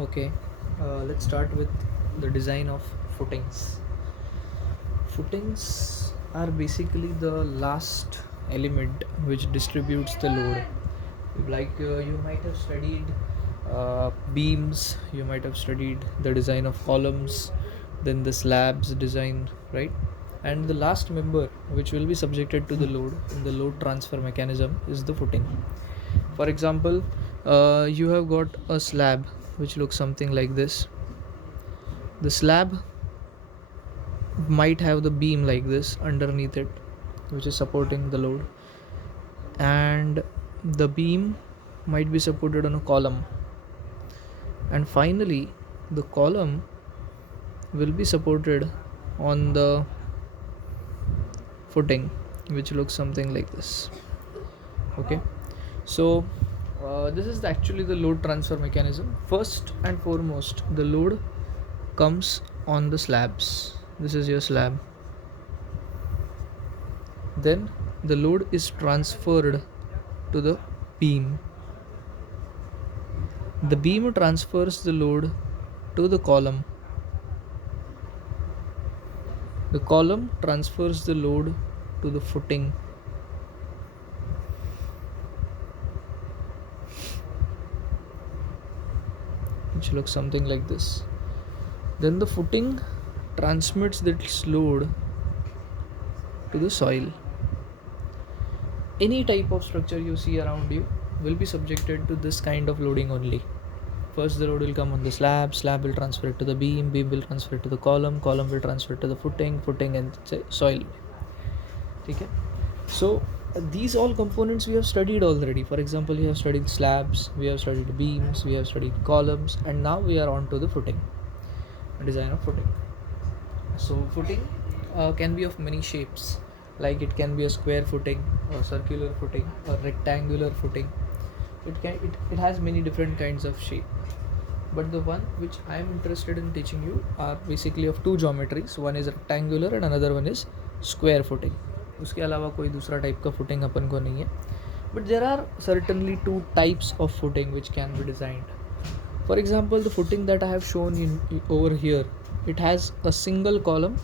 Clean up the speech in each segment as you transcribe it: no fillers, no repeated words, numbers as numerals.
Okay, let's start with the design of footings. Footings are basically the last element which distributes the load. You might have studied beams, you might have studied the design of columns, then the slabs design, right? And the last member which will be subjected to the load in the load transfer mechanism is the footing. For example, you have got a slab which looks something like this. The slab might have the beam like this underneath it, which is supporting the load, and the beam might be supported on a column, and finally the column will be supported on the footing, which looks something like this. Okay, so this is actually the load transfer mechanism. First and foremost, the load comes on the slabs. This is your slab. Then the load is transferred to the beam. The beam transfers the load to the column. The column transfers the load to the footing. Which looks something like this. Then the footing transmits this load to the soil. Any type of structure you see around you will be subjected to this kind of loading only. First the load will come on the slab will transfer it to the beam will transfer it to the column will transfer it to the footing and soil. Okay, so these all components we have studied already. For example, we have studied slabs, we have studied beams, we have studied columns, and now we are on to the footing, design of footing. So footing can be of many shapes, like it can be a square footing or circular footing or rectangular footing. It has many different kinds of shape, but the one which I am interested in teaching you are basically of two geometries. One is rectangular and another one is square footing. उसके अलावा कोई दूसरा type का footing अपन को नहीं है, but there are certainly two types of footing which can be designed. For example, the footing that I have shown in over here, it has a single column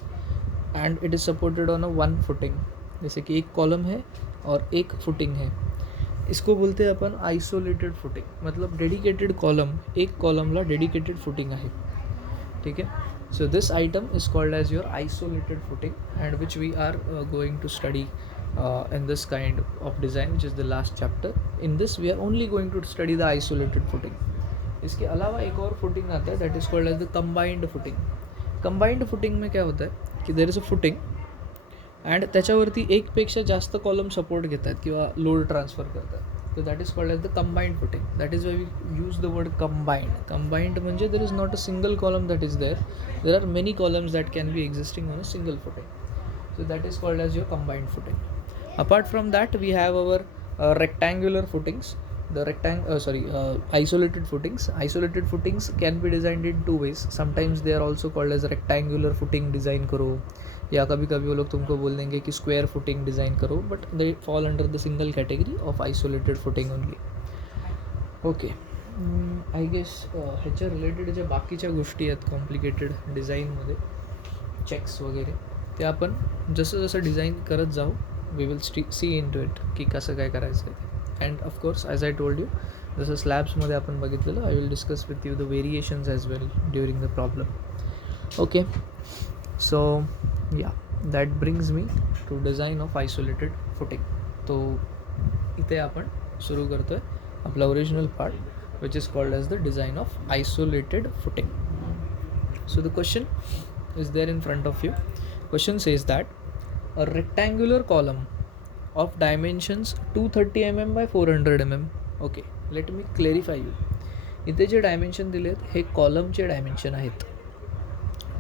end it is supported on a one footing. जैसे कि एक column है और एक footing है. इसको बोलते हैं अपन आइसोलेटेड फुटिंग. मतलब डेडिकेटेड कॉलम, एक कॉलमला डेडिकेटेड फुटिंग आहे. ठीक है. So this item is called as your isolated footing, and which we are going to study in this kind of design, which is the last chapter. In this we are only going to study the isolated footing. इसके अलावा एक और footing आता है, that is called as the combined footing. Combined footing में क्या होता है कि there is a footing and त्याच्यावरती एकपेक्षा जास्त कॉलम सपोर्ट घेतात किंवा लोड ट्रान्सफर करतात. So that is called as the combined footing. That is why we use the word combined. Combined म्हणजे there is not a single column that is there. There are many columns that can be existing on a single footing. So that is called as your combined footing. Apart from that, we have our rectangular footings. The isolated footings. Isolated footings can be designed in two ways. Sometimes they are also called as rectangular footing design करो, या कभी कभी वो लोग तुमको बोल देंगे कि square footing design करो, but they fall under the single category of isolated footing only. Okay, I guess ह्याच्या रिलेटेड ज्या बाकीच्या गोष्टी आहेत कॉम्प्लिकेटेड डिझाईनमध्ये, चेक्स वगैरे, ते आपण जसं जसं डिझाईन करत जाऊ, we will see into it की कसं काय करायचं आहे. And of course as I told you, जसं स्लॅब्समध्ये आपण बघितलेलं, I will discuss with you the variations as well during the problem. Okay, so yeah that brings me to design of isolated footing. तो इथे आपण सुरू करतो आहे आपला original part, which is called as the design of isolated footing. So the question is there in front of you. Question says that a rectangular column of dimensions 230 mm by 400 mm. Okay, let me clarify you. इथे जे dimension दिले आहेत हे कॉलमचे dimension आहेत,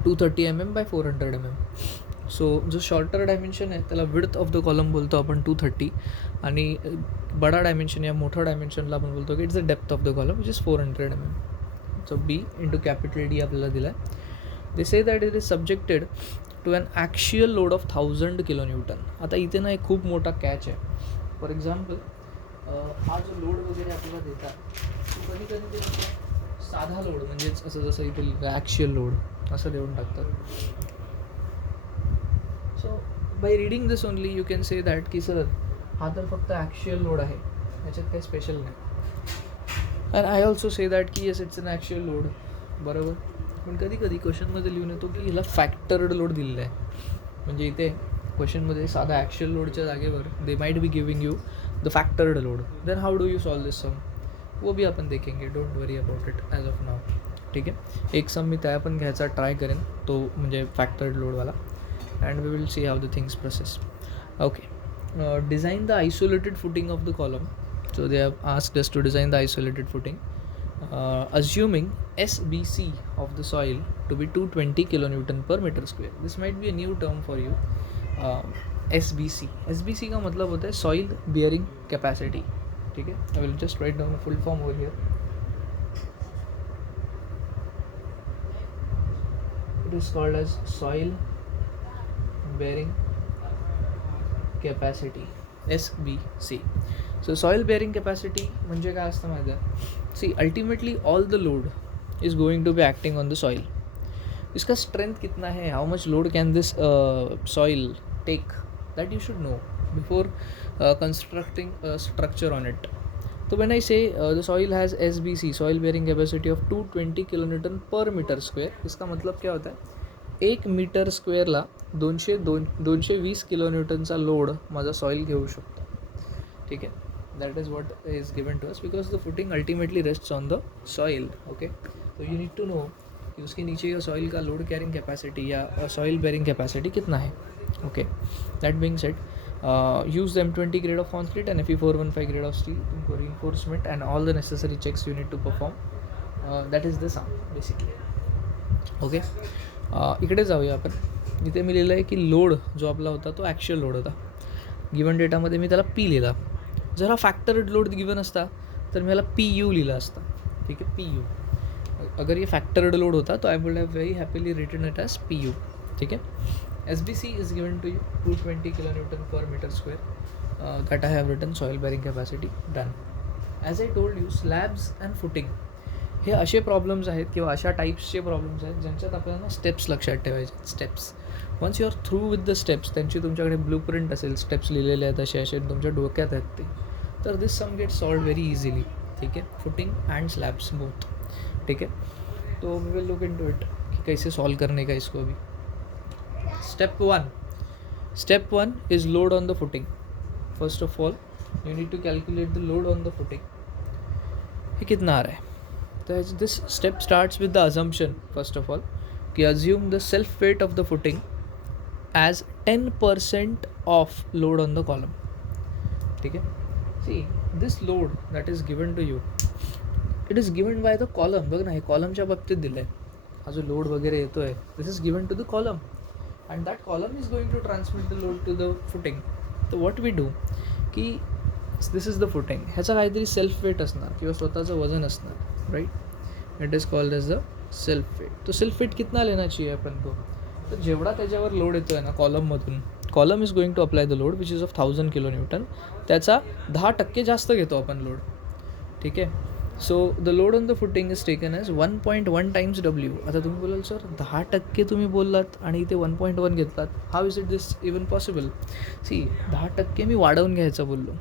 230 mm by 400 mm. So जो shorter dimension आहे त्याला width of the column बोलतो आपण 230, आणि बडा डायमेन्शन या मोठा डायमेन्शनला आपण बोलतो की it's the depth of the column which is 400 mm. So B into capital D आपल्याला दिला आहे. They say that it is subjected to an actual load of 1000 kN. आता इथे ना एक खूप मोठा कॅच आहे. फॉर एक्झाम्पल, हा जो लोड वगैरे आपल्याला देतात तो कधी कधी ते साधा लोड म्हणजेच असं जसं इथे लिहिलं ॲक्च्युअल लोड असं देऊन टाकतात. So by reading this only you can say that की सर हा तर फक्त ॲक्च्युअल लोड आहे, याच्यात काही स्पेशल नाही. And I also say that की yes it's an actual load, बरोबर. पण कधी कधी क्वेश्चनमध्ये लिहून येतो की हिला फॅक्टर्ड लोड दिलेला आहे. म्हणजे इथे क्वेश्चनमध्ये साधा ॲक्च्युअल लोडच्या जागेवर they might be giving you the factored load. Then how do you solve this sum, वो भी आपण देखेंगे, don't worry about it as of now. ठीक आहे, एक सम मी त्या पण घ्यायचा ट्राय करेन, तो म्हणजे फॅक्टर्ड लोडवाला. And we will see how the things process. Okay, design the isolated footing of the column. So they have asked us to design the isolated footing, assuming SBC of the soil to be 220 kilonewton per meter square. This might be a new term for you. SBC का मतलब होता है soil bearing capacity. ठीक है, I will just write down the full form over here. It is called as soil bearing capacity, SBC. So soil bearing capacity म्हणजे काय असतं माहिती आहे. See ultimately all the load is going to be acting on the soil. इसका strength कितना है, how much load can this soil take, that you should know before constructing structure on it. तो when I say the soil has SBC, soil bearing capacity of 220 kilonewton per metre square. इसका मतलब क्या होता है, 1 metre स्क्वेअरला 220 किलोन्यूटनचा load माझा soil घेऊ शकतो. ठीक है, that is what is given to us because the footing ultimately rests on the soil. Okay, so you need to know कि उसके नीचे का सॉइल का लोड कैरिंग कैपेसिटी या सॉइल बेरिंग कैपेसिटी कितना है. Okay, that being sed, use the M20 grade of concrete and Fe415 grade of steel for reinforcement and all the necessary checks you need to perform. That is the sum basically. Okay, इकडे जाऊया आपण. इथे मी लिहिलं आहे की load जो आपला होता तो ॲक्च्युअल लोड होता. गिवन डेटामध्ये मी त्याला P लिहिला. जर हा फॅक्टर्ड लोड गिवन असता तर मी याला PU लिहिला असता. ठीक आहे, PU. अगर ये फॅक्टर्ड लोड होता तो I would have very happily written it as PU. ठीक आहे, SBC is given to you 220 kilonewton per metre square. That I have written soil bearing capacity done. As I told you, slabs and footing हे असे problems आहेत किंवा अशा टाईप्सचे problems आहेत ज्यांच्यात आपल्याला स्टेप्स लक्षात ठेवायचे. Steps once you are through with the steps, त्यांची तुमच्याकडे ब्लू प्रिंट असेल, स्टेप्स लिहिलेले आहेत असे असे तुमच्या डोक्यात आहेत ते, तर this sum get solve very easily. ठीक है, फुटिंग एंड स्लैब्स बोथ. ठीक है, तो we will look into it कि कैसे सॉल्व करने का इसको अभी. Step one is load on the footing. First of all you need to calculate the load on the footing. ये कितना आ रहा है. तो this step starts with the assumption first of all कि assume the self weight of the footing as 10% of load on the column. ठीक है, see this load that is given to you, it is given by the column. बघ ना, हे कॉलमच्या बाबतीत दिलं आहे. हा जो लोड वगैरे येतो आहे, this is given to the column and that column is going to transmit the load to the footing. तर व्हॉट वी डू की दिस इज द फुटिंग, ह्याचा काहीतरी सेल्फ वेट असणार किंवा स्वतःचं वजन असणार. Right, it is called as the self weight. तो सेल्फ वेट कितना लेना चाहिए अपन को, तर जेवढा त्याच्यावर लोड येतो आहे ना कॉलममधून, column is going to apply the load which is of 1000 kilonewton, त्याचा 10% जास्त घेतो आपण लोड. ठीक आहे, so the load on the footing is taken as 1.1 times W. आता तुम्ही बोलाल सर 10% तुम्ही बोललात आणि इथे 1.1 घेतलात, how is it this even possible. See 10% मी वाढवून घ्यायचं बोललो,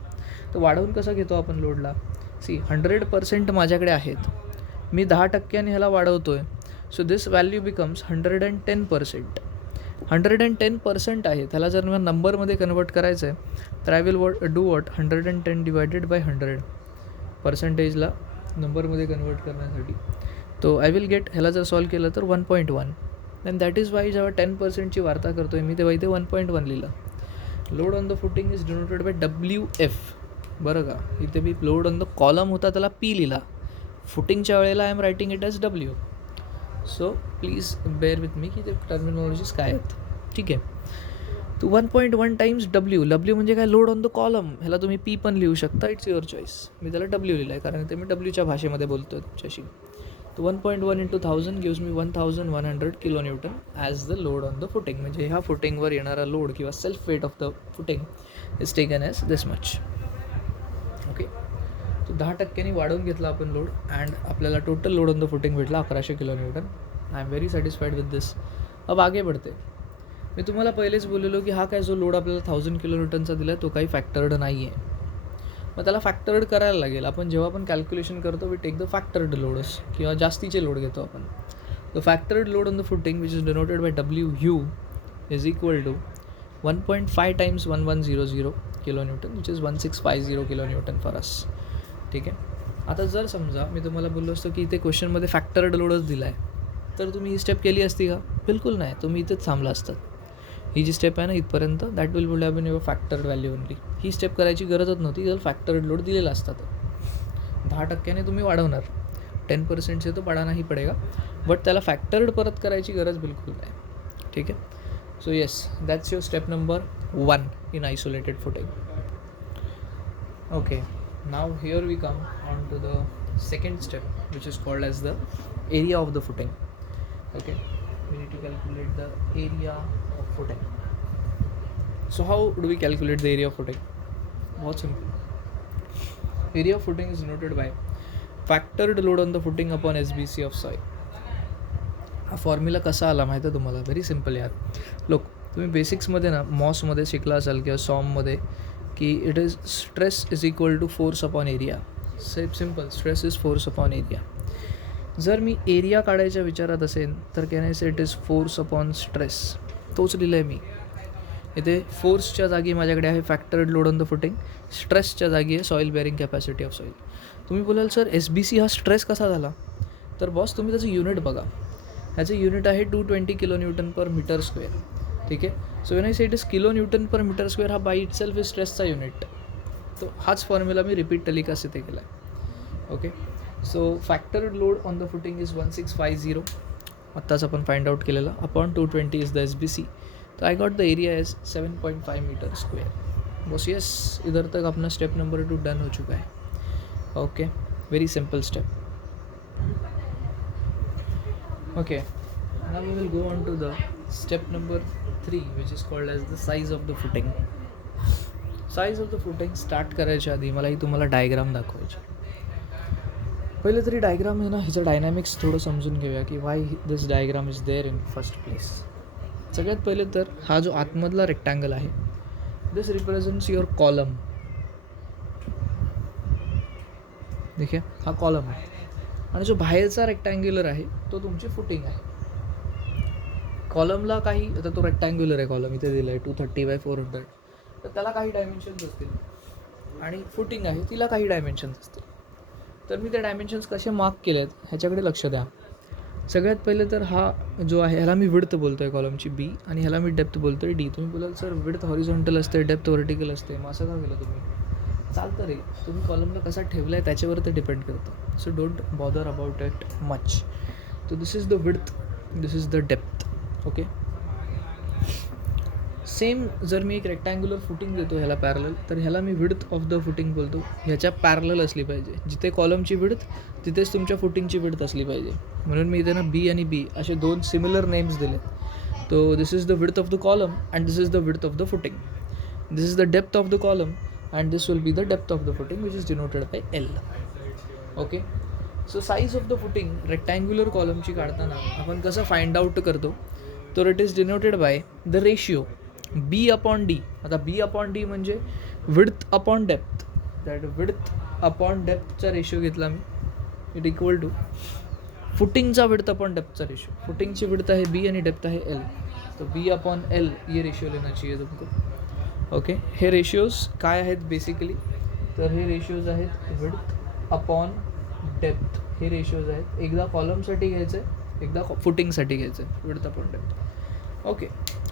तर वाढवून कसं घेतो आपण लोडला. सी 100% माझ्याकडे आहेत, मी 10% ह्याला वाढवतो आहे. सो दिस व्हॅल्यू बिकम्स 110%. 110% आहे, त्याला जर मला नंबरमध्ये कन्वर्ट करायचं आहे तर I will do what 110 divided by 100 पर्सेंटेजला नंबरमध्ये कन्वर्ट करण्यासाठी. तो आय विल गेट, ह्याला जर सॉल्व केलं तर 1.1. अँड दॅट इज वाय जेव्हा 10%ची वार्ता करतो आहे मी तेव्हा इथे 1.1 लिहिलं. Load on the footing is denoted by WF. बरं का, इथे मी लोड ऑन द कॉलम होता त्याला P लिहिला, फुटिंगच्या वेळेला I am writing it as W. So please bear with me की ते टर्मिनॉलॉजीज काय आहेत. ठीक आहे, तो 1.1 टाइम्स W. म्हणजे काय, लोड ऑन द कॉलम. ह्याला तुम्ही P पण लिहू शकता, इट्स युअर चॉईस. मी त्याला W लिहिलं आहे कारण ते मी Wच्या भाषेमध्ये बोलतो आहे तुमच्याशी. तो 1.1 into 1000 gives me 1100 kilonewton as the load on the footing. म्हणजे ह्या फुटिंगवर येणारा लोड किंवा self weight of the footing is taken as this much. Okay, तो 10% वाढवून घेतला आपण लोड अँड आपल्याला total load on the footing भेटला 1100 kilonewton. I am very satisfied with this. अब आगे बढ़ते. मी तुम्हाला पहिलेच बोललेलो की हा काय जो लोड आपल्याला 1000 किलोन्यूटनचा दिला आहे तो काही फॅक्टर्ड नाही आहे. मग त्याला फॅक्टर्ड करायला लागेल. आपण जेव्हा पण कॅल्क्युलेशन करतो we take the factored loads किंवा जास्तीचे लोड घेतो आपण. The factored load on the footing which is denoted by WU is equal to 1.5 times 1100 kilonewton which is 1650 kilonewton for us. ठीक आहे. आता जर समजा मी तुम्हाला बोललो असतो की इथे क्वेश्चनमध्ये फॅक्टर्ड लोडच दिला आहे तर तुम्ही ही स्टेप केली असती का? बिलकुल नाही. तुम्ही इथेच थांबला असतात. ही जी स्टेप आहे ना इथपर्यंत that would have been your factored value only. ही स्टेप करायची गरजच नव्हती जर फॅक्टर्ड लोड दिलेला असता तर. 10% तुम्ही वाढवणार, 10% से तो बडा नाही पडेगा, बट त्याला फॅक्टर्ड परत करायची गरज बिलकुल नाही. ठीक आहे. So yes, that's your step number 1 in isolated footing. Okay, now here we come on to the second step which is called as the area of the footing. Okay, we need to calculate the area of footing. So how do we calculate the area of footing? बहुत simple. Area of footing is denoted by factored load on the footing upon SBC of soil. हा formula कसा आला माहिती आहे तुम्हाला? Very simple यार. लोक तुम्ही बेसिक्समध्ये ना मॉसमध्ये शिकला असाल किंवा सॉममध्ये की it is stress is equal to force upon area. Simple, stress is force upon area. जर मी एरिया काढायच्या विचारात असेल तर can I say it is force upon stress. तोच लिहिलं आहे मी इथे. फोर्सच्या जागी माझ्याकडे आहे factored load on the footing, स्ट्रेसच्या जागी आहे soil bearing capacity of soil. तुम्ही बोलाल सर SBC हा स्ट्रेस कसा झाला? तर बॉस तुम्ही त्याचं युनिट बघा. ह्याचं युनिट आहे 220 किलोन्यूटन पर मीटर स्क्वेअर. ठीक आहे. So when I say it is kilonewton per metre square हा बाय इट सेल्फ इज स्ट्रेसचा युनिट. तो हाच फॉर्म्युला मी रिपीट टेलिकास्ट इथे केला आहे. Okay. So factored load on the footing is 1650 आत्ताच आपण फाइंड आउट केलेला अपॉन 220 इज द SBC. तो I got the area is 7.5 metre square. बस यस, इधर तक अपना स्टेप नंबर 2 डन हो चुका है. Okay, very simple step. Okay, now we will go on to the step number 3 which is called as the size of the footing. Size of the footing start करायच्या आधी मलाही तुम्हाला diagram दाखवायची. पहिले तरी डायग्राम आहे ना ह्याचं डायनॅमिक्स थोडं समजून घेऊया की why this diagram is there in first place. सगळ्यात पहिले तर हा जो आतमधला रेक्टँगल आहे दिस रिप्रेझेंट्स युअर कॉलम. देखील हा कॉलम आहे आणि जो बाहेरचा रेक्टँग्युलर आहे तो तुमची फुटिंग आहे. कॉलमला काही, आता तो रेक्टँग्युलर आहे कॉलम इथे दिला आहे 230/400, तर त्याला काही डायमेन्शन्स असतील आणि फुटिंग आहे तिला काही डायमेन्शन्स असतील. तर मी ते डायमेन्शन्स कसे मार्क केले आहेत ह्याच्याकडे लक्ष द्या. सगळ्यात पहिले तर हा जो आहे ह्याला मी विड्थ बोलतो आहे कॉलमची B आणि ह्याला मी डेप्थ बोलतो आहे D. तुम्ही बोलाल सर विड्थ हॉरिझॉन्टल असते डेप्थ व्हर्टिकल असते, मग असं का केलं तुम्ही? चालतं रे, तुम्ही कॉलमला कसा ठेवला आहे त्याच्यावर ते डिपेंड करतं. So don't bother about it much. So this is the width, this is the depth. Okay. Same जर मी एक रेक्टँग्युलर फुटिंग देतो ह्याला पॅरलल तर ह्याला मी विड्थ ऑफ द फुटिंग बोलतो. ह्याच्या पॅरलल असली पाहिजे. जिथे कॉलमची विड्थ तिथेच तुमच्या फुटिंगची विड्थ असली पाहिजे. म्हणून मी इथे ना B आणि B असे 2 सिमिलर नेम्स दिले. तो this is the width of the column and this is the width of the footing. This is the depth of the column and this will be the depth of the footing which is denoted by L. Okay. So size of the footing rectangular कॉलमची काढताना आपण कसं find out करतो तर it is denoted by the ratio B upon D. आता B upon D म्हणजे width upon depth. That width upon डेप्थचा ratio घेतला मी, इट इक्वल टू फुटिंगचा विड्थ अपॉन डेप्थचा रेशिओ. फुटिंगची विड्थ आहे B आणि डेप्थ आहे L. तो B अपॉन L ये रेशिओ लेना चाहिए तुमको. ओके. हे रेशिओज काय आहेत बेसिकली तर हे रेशिओज आहेत विड्थ अपॉन डेप्थ. हे रेशिओज आहेत. एकदा कॉलमसाठी घ्यायचं आहे, एकदा फुटिंगसाठी घ्यायचं आहे, width upon depth. Okay.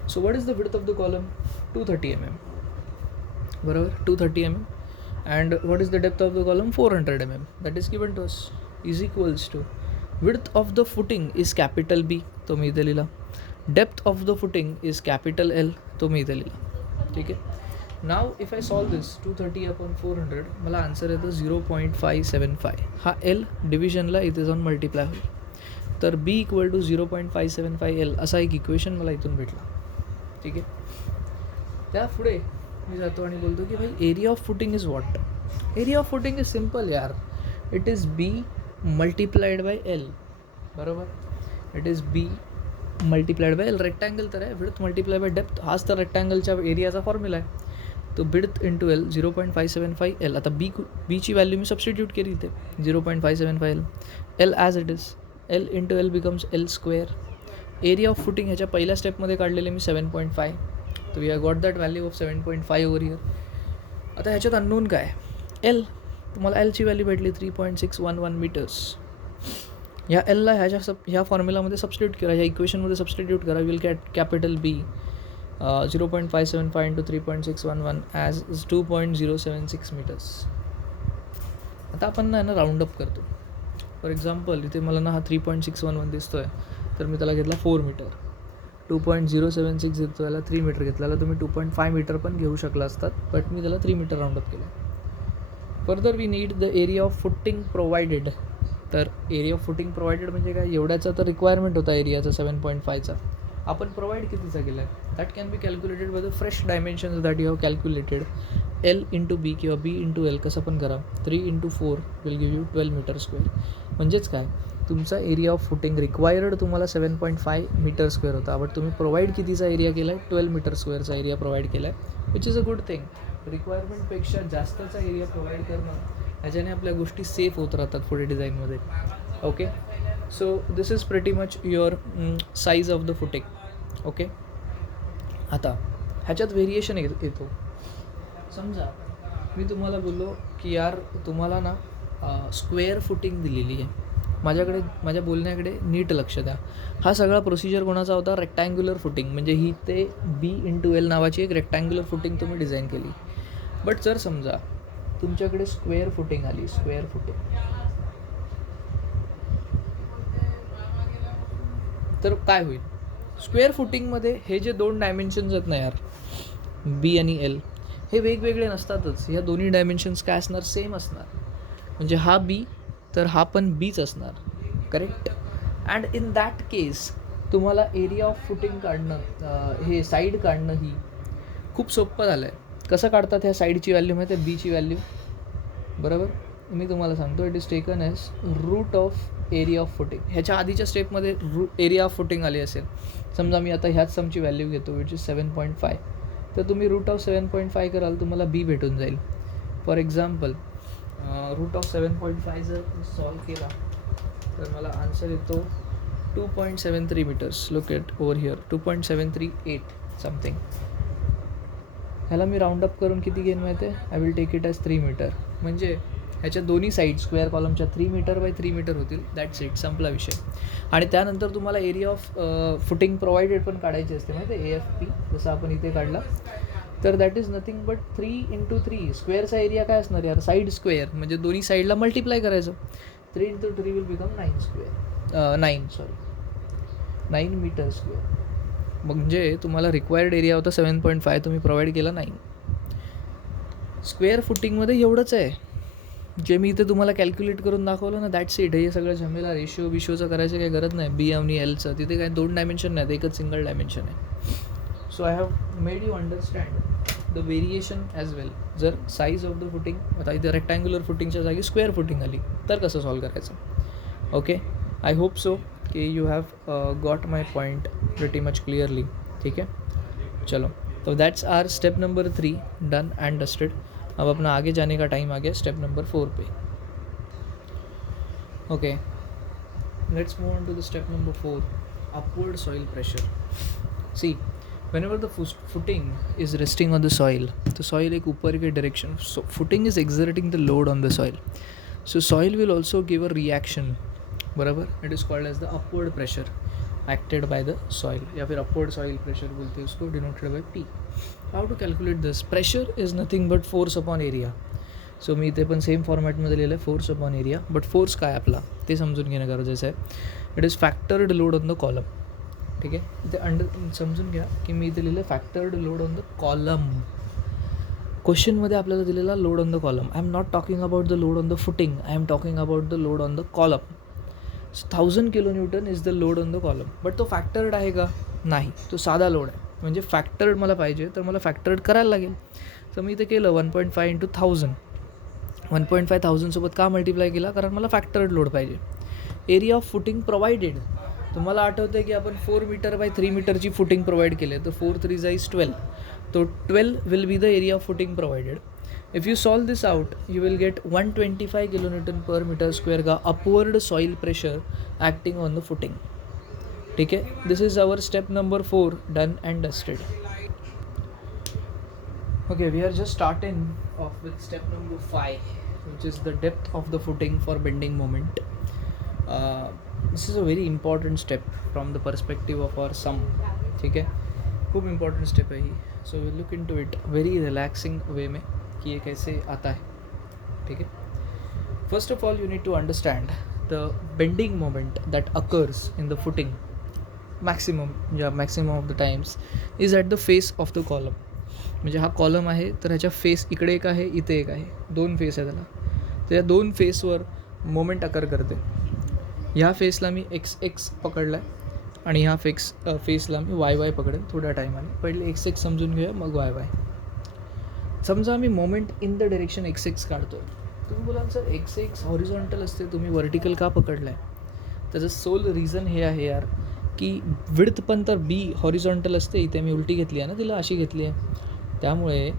So what is the width of the column? 230 mm. बरोबर, 230 mm. And what is the depth of the column? 400 mm. That is given to us. Is equals to width of the footing is capital B. तो मी इथे लिहिला. Depth of the footing is capital L. तो मी इथे लिहिला. ठीक आहे. Now if I solve this 230 upon 400 मला answer येतं 0.575. हा L डिव्हिजनला इथे जाऊन मल्टिप्लाय होईल. तर B इक्वल टू 0.575 L असा एक इक्वेशन मला इथून भेटला. ठीक आहे. त्या पुढे मी जातो आणि बोलतो की भाई area of footing is what. Area of footing is simple यार, it is B multiplied by L. बरोबर, it is B multiplied by L. Rectangle तर आहे, विड्थ मल्टिप्लाय बाय डेप्थ, हाच तर रेक्टँगलच्या एरियाचा फॉर्म्युला आहे. तो विड्थ इंटू एल 0.575 एल. आता बीची व्हॅल्यू मी सबस्टिट्यूट केली इथे 0.575 L. L as it is, L into L becomes L square. Area of footing ह्याच्या पहिल्या स्टेपमध्ये काढलेले मी 7.5. तर we have got that value of 7.5 over here. आता ह्याच्यात अननोन काय, एल. तुम्हाला एलची व्हॅल्यू भेटली 3.611 मीटर्स. ह्या एलला ह्या फॉर्म्युलामध्ये सबस्टिट्यूट करा, ह्या इक्वेशनमध्ये सबस्टिट्यूट करा. Will get capital B 0.575 into 3.611 as 2.076 metres. आता आपण ना राऊंड अप करतो. फॉर एक्झाम्पल इथे मला ना हा 3.611 दिसतो आहे, तर मी त्याला घेतला 4 मीटर. 2.076 घेतो, याला 3 मीटर घेतल्याला तुम्ही 2.5 मीटर पण घेऊ शकला असतात, बट मी त्याला 3 मीटर राऊंड अप केलं. Further we need the area of footing provided. तर एरिया ऑफ फुटिंग प्रोव्हाइडेड म्हणजे काय, एवढ्याचा तर रिक्वायरमेंट होता एरियाचा 7.5चा. आपण प्रोव्हाइड कितीचा केला आहे, that can be calculated by the fresh dimensions that you have calculated. L into B किंवा बी इंटू एल कसं पण करा. 3 into 4 will give you 12 metre square. म्हणजेच काय, तुमचा एरिया ऑफ फुटिंग रिक्वायर्ड तुम्हाला 7.5 मीटर स्क्वेअर होता, बट तुम्ही प्रोव्हाइड कितीचा एरिया केला आहे, 12 मीटर स्क्वेअरचा एरिया प्रोव्हाइड केला आहे, which is a good thing. रिक्वायरमेंटपेक्षा जास्तचा एरिया प्रोव्हाइड करणं, ह्याच्याने आपल्या गोष्टी सेफ होत राहतात पुढे डिझाईनमध्ये. Okay, so this is pretty much your size of the footing. Okay, आता ह्याच्यात व्हेरिएशन येतो. समजा मी तुम्हाला बोललो की यार तुम्हाला ना स्क्वेअर फुटिंग दिलेली आहे. माझ्या बोलण्याकडे नीट लक्ष द्या. हा सगळा प्रोसिजर कोणाचा होता, रेक्टँग्युलर फुटिंग. म्हणजे ही ते बी इंटू एल नावाची एक रेक्टँग्युलर फुटिंग तुम्ही डिझाईन केली. बट जर समजा तुमच्याकडे स्क्वेअर फुटिंग आली, स्क्वेअर फुटिंग, तर काय होईल. स्क्वेअर फुटिंगमध्ये हे जे 2 डायमेन्शन्स आहेत ना यार, बी आणि एल, हे वेगवेगळे नसतातच. ह्या दोन्ही डायमेन्शन्स काय असणार, सेम असणार. म्हणजे हा बी तर हा पण बीच असणार, करेक्ट. अँड इन दॅट केस तुम्हाला एरिया ऑफ फुटिंग काढणं, हे साईड काढणं ही खूप सोपं झालं आहे. कसं काढतात ह्या साईडची व्हॅल्यू माहिती आहे, बीची व्हॅल्यू. बरोबर, मी तुम्हाला सांगतो, it is taken as root of area of footing. ह्याच्या आधीच्या स्टेपमध्ये एरिया ऑफ फुटिंग आली असेल. समजा मी आता ह्याच समची व्हॅल्यू घेतो विच इज 7.5. तर तुम्ही रूट ऑफ 7.5 कराल, तुम्हाला बी भेटून जाईल. फॉर एक्झाम्पल रूट ऑफ 7.5 जर सॉल्व केला तर मला आन्सर येतो 2.73 metres. Look at over here, 2.738 something. ह्याला मी राऊंड अप करून किती घेईन माहिती आहे, I will take it as 3 metre. म्हणजे ह्याच्या दोन्ही साईड स्क्वेअर कॉलमच्या 3 मीटर बाय 3 मीटर होतील. दॅट्स इट, संपला विषय. आणि त्यानंतर तुम्हाला एरिया ऑफ फुटिंग प्रोव्हाइडेड पण काढायची असते माहिती आहे, AFP, जसं आपण इथे काढला. तर that is nothing but 3 into 3. स्क्वेअरचा एरिया काय असणार यार, साईड स्क्वेअर, म्हणजे दोन्ही साईडला मल्टिप्लाय करायचं. 3 into 3 will become 9 metre square. म्हणजे तुम्हाला रिक्वायर्ड एरिया होता 7.5, तुम्ही प्रोव्हाइड केला 9. स्क्वेअर फुटिंगमध्ये एवढंच आहे, जे मी इथे तुम्हाला कॅल्क्युलेट करून दाखवलं ना, दॅट्स इट. हे सगळं झमेला रेशिओ बिशोचं करायचं काही गरज नाही. बी आणि एलचं तिथे काही 2 डायमेन्शन नाहीत, एकच सिंगल डायमेन्शन आहे. So I have made you understand the variation as well. जर साईज ऑफ द फुटिंग, आता इथे रेक्टँग्युलर फुटिंगच्या जागी स्क्वेअर फुटिंग आली, तर कसं सॉल्व करायचं. ओके, आय होप सो कि you have got my point pretty much clearly. ठीक है, चलो, तो that's our step number 3 done and dusted. अब अपना आगे जाने का टाइम आ गया स्टेप नंबर 4 पे. Okay, let's move on to the step number 4, upward soil pressure. See, whenever the footing is resting on the soil एक ऊपर के direction, so footing is exerting the load on the soil, so soil will also give a reaction. बराबर, it is called as the upward pressure acted by the soil, या फिर upward soil pressure बोलते हैं उसको, denoted by P. How to calculate this? Pressure is nothing but force upon area. So मी इथे पण same फॉर्मॅटमध्ये लिहिलं आहे, force upon area. But force काय आपला ते समजून घेणं गरजेचं आहे. It is factored load on the column. ठीक आहे, इथे समजून घ्या की मी इथे लिहिलं factored load on the column. क्वेश्चनमध्ये आपल्याला दिलेला load on the column. I am not talking about the load on the footing, I am talking about the load on the column. 1000 kN is the load on the column. But तो फॅक्टर्ड आहे का? नाही, तो साधा load आहे. म्हणजे फॅक्टर्ड मला पाहिजे तर मला फॅक्टर्ड करायला लागेल. तर मी इथे केलं 1.5 × 1000. 1,500 सोबत का मल्टिप्लाय केला, कारण मला फॅक्टर्ड लोड पाहिजे. एरिया ऑफ फुटिंग प्रोव्हाइडेड, तुम्हाला आठवतं आहे की आपण 4 मीटर बाय 3 मीटरची फुटिंग प्रोव्हाइड केली आहे, तर 4 3 इज 12. तो 12 will be the area of footing provided. If you solve this out you will get 125 kilonewton per metre square का upward soil pressure acting on the footing. ठीक आहे, this is our step number 4 done and dusted. Okay, we are just starting off with step number 5, which is the depth of the footing for bending moment. This is a very important step from the perspective of our sum. ठीक है, खूब important step है ही. So we'll look into it very relaxing way में कि ये कैसे आता है. ठीक है, first of all you need to understand the bending moment that occurs in the footing maximum of the times is at the face of the column. म्हणजे हा कॉलम आहे, तर ह्याच्या फेस इकडे एक आहे, इथे एक आहे, 2 फेस आहे त्याला. तर या 2 फेसवर मोमेंट अकर करते. ह्या फेसला मी x पकडला आहे आणि ह्या फेसला मी y पकडेल थोड्या टायमाने. पहिले x समजून घेऊया, मग y. समजा मी moment in the direction x काढतो. तुम्ही बोलाल सर x हॉरिझॉन्टल असते, तुम्ही व्हर्टिकल का पकडला आहे? त्याचं सोल रिझन हे आहे यार की विड्थ पण तर b हॉरिझॉन्टल असते, इथे मी उलटी घेतली आहे ना, तिला अशी घेतली आहे. त्यामुळे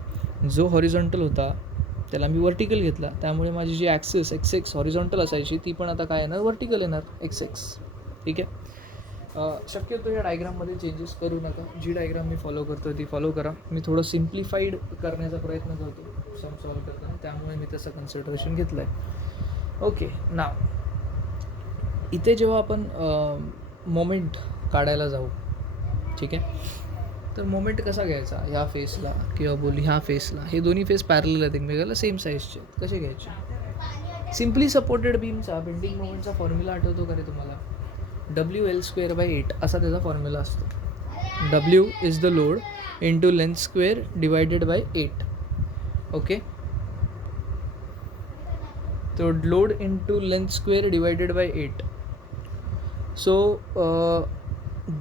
जो हॉरिझॉन्टल होता त्याला मी व्हर्टिकल घेतला, त्यामुळे माझी जी ॲक्सिस x हॉरिझॉन्टल असायची ती पण आता काय येणार, व्हर्टिकल येणार x. ठीक आहे, शक्यतो या डायग्राममध्ये चेंजेस करू नका. जी डायग्राम मी फॉलो करतो ती फॉलो करा. मी थोडं सिम्प्लिफाईड करण्याचा प्रयत्न करतो सम सॉल्व करताना, त्यामुळे मी त्याचं कन्सिडरेशन घेतलं आहे. ओके, नाव इथे जेव्हा आपण मोमेंट काढायला जाऊ, ठीक आहे, तर मोमेंट कसा घ्यायचा, ह्या फेसला किंवा ह्या फेसला, हे दोन्ही फेस पॅरलल आहेत एकमेकाला, सेम साईजचे. कसे घ्यायचे? सिम्पली सपोर्टेड बीमचा बेंडिंग मोमेंटचा फॉर्म्युला आठवतो का रे तुम्हाला? WL²/8 असा त्याचा फॉर्म्युला असतो. W is the load into length square divided by 8. Okay, तो load into length square divided by 8. So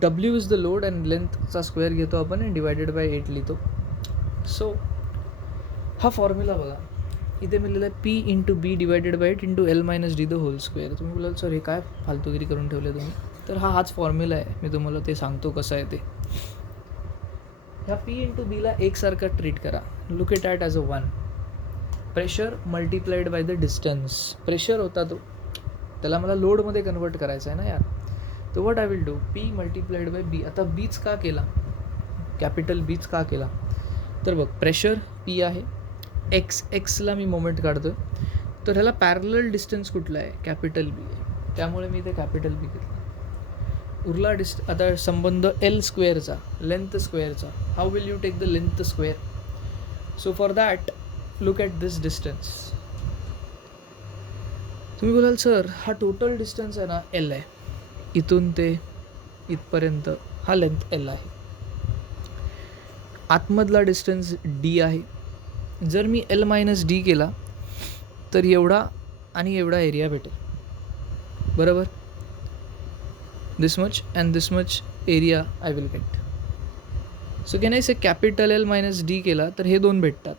W is the load and लेंथचा स्क्वेअर घेतो आपण आणि डिवायडेड बाय 8 लिहितो. सो हा फॉर्म्युला बघा, इथे मिळालेला आहे P into B divided by 8 into L-D the whole square. तुम्ही बोलाल सर हे काय फालतूगिरी करून ठेवले तुम्ही, तर हाच फॉर्म्युला आहे. मी तुम्हाला ते सांगतो कसं आहे ते. ह्या P इंटू Bला एकसारखा ट्रीट करा. Look it at as a 1. Pressure multiplied by the distance. Pressure होता तो, त्याला मला लोडमध्ये कन्वर्ट करायचं आहे ना यार. तर what I will do, P multiplied by B. आता बीच का केला, कॅपिटल बीच का केला, तर बघ प्रेशर P आहे, एक्सला मी मोमेंट काढतो, तर ह्याला पॅरलल डिस्टन्स कुठला आहे, कॅपिटल B आहे, त्यामुळे मी इथे कॅपिटल B घेतलं. उरला आता संबंध L स्क्वेअरचा, लेंथ स्क्वेअरचा. How will you take the length square? So for that look at this distance. तुम्ही बोलाल सर हा टोटल डिस्टन्स आहे ना L आहे, इथून ते इथपर्यंत हा लेंथ L आहे. आतमधला डिस्टन्स D आहे. जर मी L-D केला तर एवढा आणि एवढा एरिया भेटेल, बरोबर. This much and this much area I will get. So can I say capital L-D केला तर हे 2 भेटतात.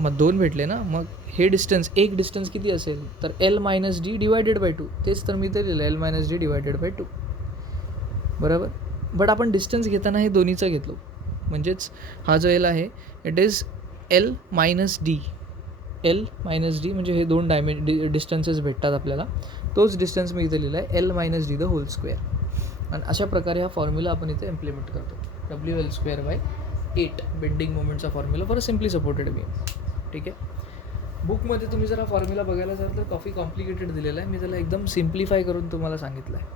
मग 2 भेटले ना, मग हे डिस्टन्स, एक डिस्टन्स किती असेल, तर L-D डिवायडेड बाय 2. तेच तर मी ते लिहिलं, L-D डिवायडेड बाय 2, बरोबर. बट आपण डिस्टन्स घेताना हे दोन्हीचं घेतलो, म्हणजेच हा जो L आहे इट इज L-D. L-D म्हणजे हे 2 डिस्टन्सेस भेटतात आपल्याला. तोच डिस्टन्स मी इथे लिहिला आहे, L-D द होल स्क्वेअर. आणि अशा प्रकारे हा फॉर्म्युला आपण इथे इम्प्लिमेंट करतो. WL²/8 बेंडिंग मोमेंटचा formula for a simply supported beam. ठीक आहे, बुकमध्ये तुम्ही जर हा फॉर्म्युला बघायला जाल तर काफी कॉम्प्लिकेटेड दिलेला आहे. मी त्याला एकदम सिम्प्लिफाय करून तुम्हाला सांगितलं आहे.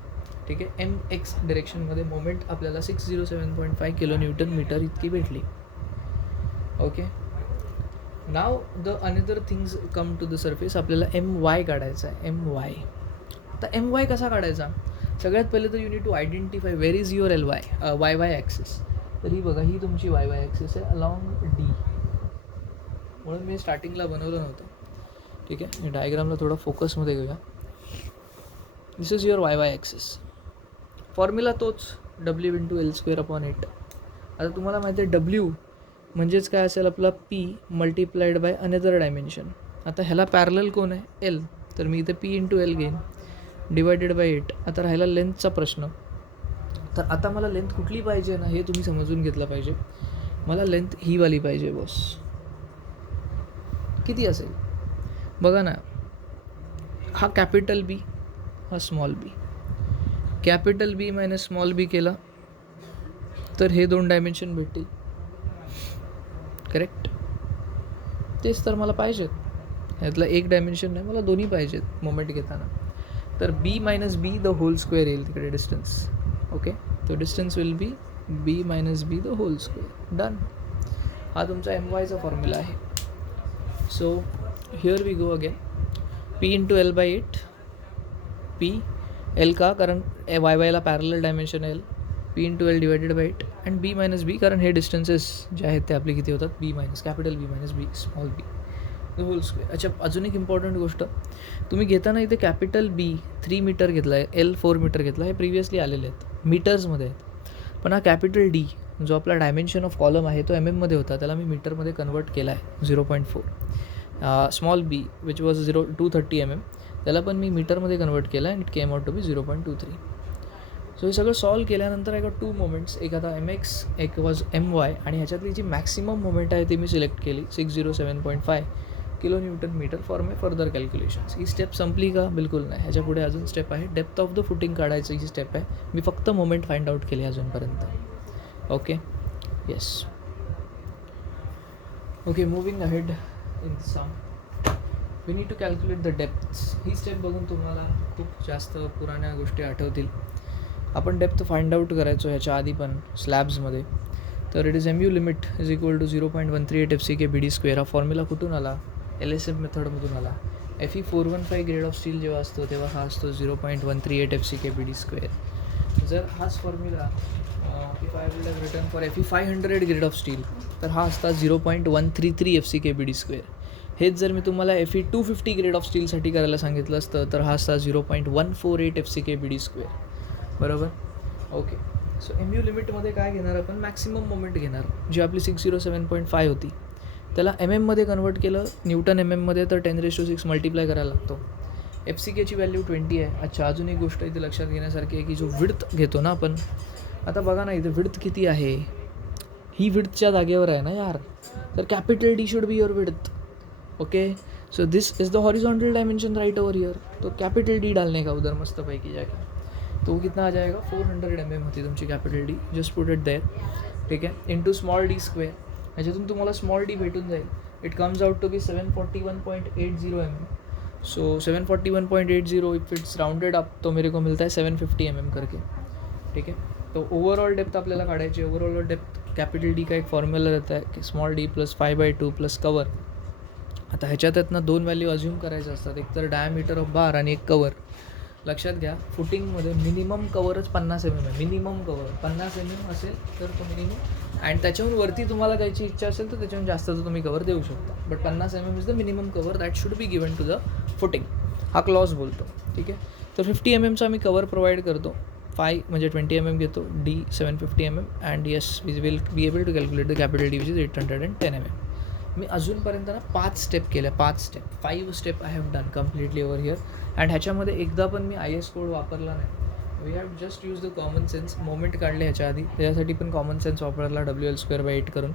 ठीक आहे, MX डिरेक्शनमध्ये मोमेंट आपल्याला 607.5 किलोन्यूटन मीटर इतकी भेटली. Okay, now the another things come to the surface. आपल्याला MY काढायचा आहे. MY. आता MY कसा काढायचा? सगळ्यात पहिले तर you need to identify where is your YY axis. तर ही बघा, ही तुमची YY ॲक्सिस आहे अलॉंग D. म्हणून मी स्टार्टिंगला बनवलं नव्हतं. ठीक आहे, मी डायग्रामला थोडा फोकसमध्ये घेऊया. This is your YY axis. Formula तोच, W इंटू L²/8. आता तुम्हाला माहिती आहे W म्हणजेच काय असेल, आपला P multiplied by another dimension. आता ह्याला पॅरलल कोण आहे? एल. तर मी इथे पी इंटू एल घेईन डिवायडेड बाय 8. आता राहिला लेंथचा प्रश्न. तर आता मला लेंथ कुठली पाहिजे ना हे तुम्ही समजून घेतलं पाहिजे. मला लेंथ ही वाली पाहिजे बॉस. किती असेल बघा ना, हा कॅपिटल बी, हा स्मॉल बी. कॅपिटल बी मायनस स्मॉल बी केला तर हे 2 डायमेन्शन भेटतील. करेक्ट. तेच तर मला पाहिजेत. ह्यातला एक डायमेन्शन नाही, मला दोन्ही पाहिजेत मोमेंट घेताना. तर B minus B the whole square येईल तिकडे डिस्टन्स. ओके, तो distance will be B minus B the whole square. Done. हा तुमचा एम वायचा फॉर्म्युला आहे. So here we go again. P into L by 8. P L का, कारण Y वायला parallel dimension L. P into L divided by 8 and B minus B, कारण हे distances जे आहेत ते आपले किती होतात? बी minus capital B minus B small B the whole square. अच्छा, अजून एक इम्पॉर्टंट गोष्ट, तुम्ही घेताना इथे कॅपिटल बी 3 मीटर घेतला आहे, एल 4 मीटर घेतला, हे प्रिव्हियसली आलेले आहेत मीटर्समध्ये आहेत. पण हा कॅपिटल डी जो आपला डायमेन्शन ऑफ कॉलम आहे तो एममध्ये होता, त्याला मी मीटरमध्ये कन्वर्ट केला आहे 0.4. Small B which was 230 mm, त्याला पण मी मीटरमध्ये कन्वर्ट केला आहे. It came out to be 0.23. So हे सगळं सॉल्व केल्यानंतर आय गॉट 2 मोमेंट्स. एक आता एम एक्स, एक वॉज एम वाय, आणि ह्याच्यातली जी मॅक्सिमम मोमेंट आहे ती मी सिलेक्ट केली 607.5 kilo newton metre for my further calculations. ही स्टेप संपली का? बिलकुल नाही. ह्याच्या पुढे अजून स्टेप आहे. डेप्थ ऑफ द फुटिंग काढायचं ही स्टेप आहे. मी फक्त मोमेंट फाइंड आउट केली अजूनपर्यंत. Okay, yes. Okay, moving ahead in sum, we need to calculate the depths. ही स्टेप बघून तुम्हाला खूप जास्त पुराण्या गोष्टी आठवतील. आपण डेप्थ फाइंड आउट करायचो ह्याच्या आधी पण स्लॅब्समध्ये. तर it is M U limit is equal to 0.138 FCK BD square. हा फॉर्म्युला कुठून आला? LSM मेथडमधून आला. Fe415 ग्रेड ऑफ स्टील जेव्हा असतो तेव्हा हा असतो 0.138 FCK BD स्क्वेअर. जर हाच formula if I will have return for Fe500 grade of steel तर हा असता 0.133 FCK BD स्क्वेअर. हेच जर मी तुम्हाला Fe250 ग्रेड ऑफ स्टीलसाठी करायला सांगितलं असतं तर हा असता 0.148 FCK BD स्क्वेअर. बरोबर. ओके, सो एम यू लिमिटमध्ये काय घेणार आपण? मॅक्सिमम मोमेंट घेणार, जी आपली 607.5 होती. त्याला एम एममध्ये कन्वर्ट केलं, न्यूटन एम एममध्ये, तर 10⁶ मल्टिप्लाय करायला लागतो. FCKची व्हॅल्यू 20 आहे. अच्छा, अजून एक गोष्ट इथे लक्षात घेण्यासारखी आहे की जो विड्थ घेतो ना आपण, आता बघा ना इथे विड्थ किती आहे, ही विड्थच्या जागेवर आहे ना यार, तर capital D should be your width. Okay, so this is the horizontal dimension right over here. तो कॅपिटल डी डालने का उधर मस्त पैकी जाके, तो कितना आ जाएगा? 400 mm होती तुमची capital D. Just put it there. ठीक आहे, इंटू स्मॉल डी स्क्वेअर. ह्याच्यातून तुम्हाला स्मॉल डी भेटून जाईल. It comes out to be 741.80 mm. So 741.80 if it's rounded up तो मेरे को मिलता है 750 mm करके. ठीक है, तो ओवरऑल डेप्थ आपल्याला काढायची. ओवरऑल डेप्थ कॅपिटल डी का एक फॉर्म्युला रहता है की small D plus 5/2 plus cover. आता ह्याच्यातनं 2 व्हॅल्यू अज्युम करायच्या असतात, एक तर डायमीटर ऑफ बार आणि एक कवर. लक्षात घ्या, फुटिंगमध्ये मिनिमम कवरच 50 mm आहे. मिनिमम कवर 50 mm असेल तर तो मिनिमम, आणि त्याच्याहून वरती तुम्हाला द्यायची इच्छा असेल तर त्याच्याहून जास्तचं तुम्ही कवर देऊ शकता. But 50 mm is the minimum cover that should be given to the footing. हा क्लॉज बोलतो. ठीक आहे, तर 50 mm मी कवर प्रोव्हाइड करतो. 5 म्हणजे 20 mm घेतो, D 750 mm, and yes we will be able to calculate the capital D which is 810 mm. मी अजूनपर्यंत ना 5 स्टेप केल्या. 5 step I have done completely over here. And ह्याच्यामध्ये एकदा पण मी IS कोड वापरला नाही. We have just use the common sense. Moment काढले ह्याच्या आधी, त्याच्यासाठी पण कॉमन सेन्स वापरला WL²/8 करून.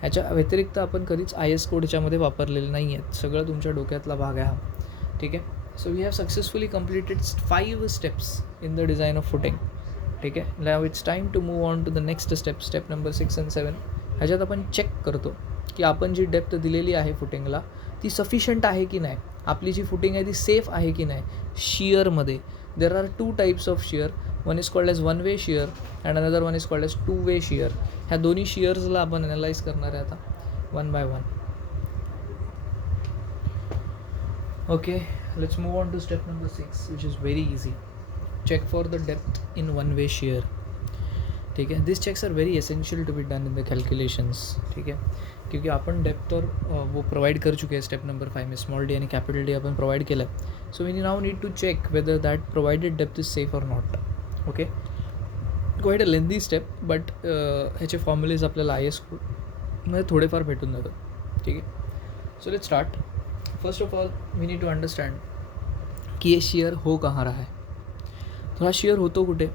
ह्याच्या व्यतिरिक्त आपण कधीच IS कोड ह्याच्यामध्ये वापरलेले नाही आहेत. सगळं तुमच्या डोक्यातला भाग आहे हा. ठीक आहे, so we have successfully completed 5 steps in the design of footing. ठीक आहे, now it's time to move on to the next step, step number 6 and 7. ह्याच्यात आपण चेक करतो की आपण जी डेप्थ दिलेली आहे फुटिंगला ती सफिशियंट आहे की नाही, आपली जी फुटिंग आहे ती सेफ आहे की नाही. शिअरमध्ये there are 2 types of shear. One is called as 1 way shear and another one is called as 2 way shear. ह्या दोन्ही शिअर्सला आपण ॲनालाइज करणार आहे आता one by one. Okay, let's move on to step number 6 which is very easy. Check for the depth in 1 way shear. ठीक है, this checks are very essential to be done in the calculations. ठीक है, क्योंकि अपन depth और वो provide कर चुके हैं. स्टेप नंबर 5 में स्मॉल डी यानी कैपिटल डी अपन प्रोवाइड केलं आहे. So we now need to check whether that provided depth is safe और not. Okay, quite a lengthy step, but ह्याचे फॉर्म्युलेज आपल्याला IS कोडमध्ये थोडेफार भेटून जातात. ठीक आहे, so let start. First of all we need to understand कि ये शेयर हो कहाँ रहा है. तो हा शेयर होतो कुठे.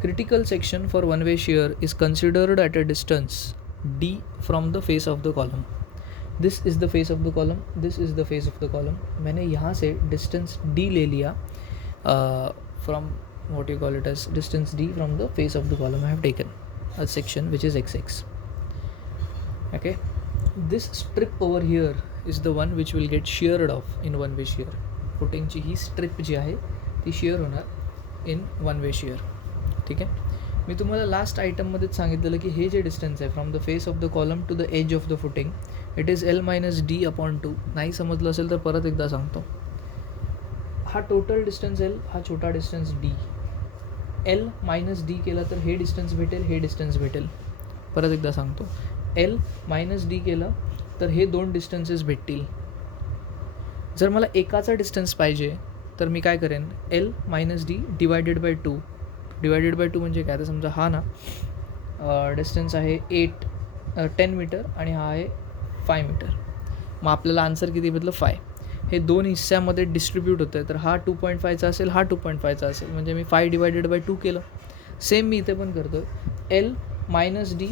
Critical section for one way shear is considered at a distance d from the face of the column. This is the face of the column, this is the face of the column. मैंने यहाँ से distance d ले लिया from what you call it as distance d from the face of the column. I have taken a section which is xx. Okay, this strip over here is the one which will get sheared off in one way shear. footing ची ही strip जी आहे ती shear होणार in one way shear. ठीक आहे. मी तुम्हाला last आयटममध्येच सांगितलेलं की हे जे डिस्टन्स आहे from the face of the column to the edge of the footing it is L-d/2. नाही समजलं असेल तर परत एकदा सांगतो. हा टोटल डिस्टन्स L, हा छोटा डिस्टन्स d. L-d केला तर हे डिस्टन्स भेटेल, हे डिस्टन्स भेटेल. परत एकदा सांगतो, L-d केलं तर हे दोन डिस्टन्सेस भेटतील. जर मला एकाचा डिस्टन्स पाहिजे तर मी काय करेन, L-d divided by 2. Divided by 2 म्हणजे काय, तर समजा हा ना डिस्टन्स आहे 10 मीटर आणि हा आहे 5 मीटर. मग आपल्याला आन्सर किती भेटलं, 5. हे दोन हिस्स्यामध्ये डिस्ट्रीब्यूट होतं आहे, तर हा 2.5चा असेल, हा 2.5चा असेल, म्हणजे मी 5 डिवायडेड बाय 2 केलं. सेम मी इथे पण करतो, L-d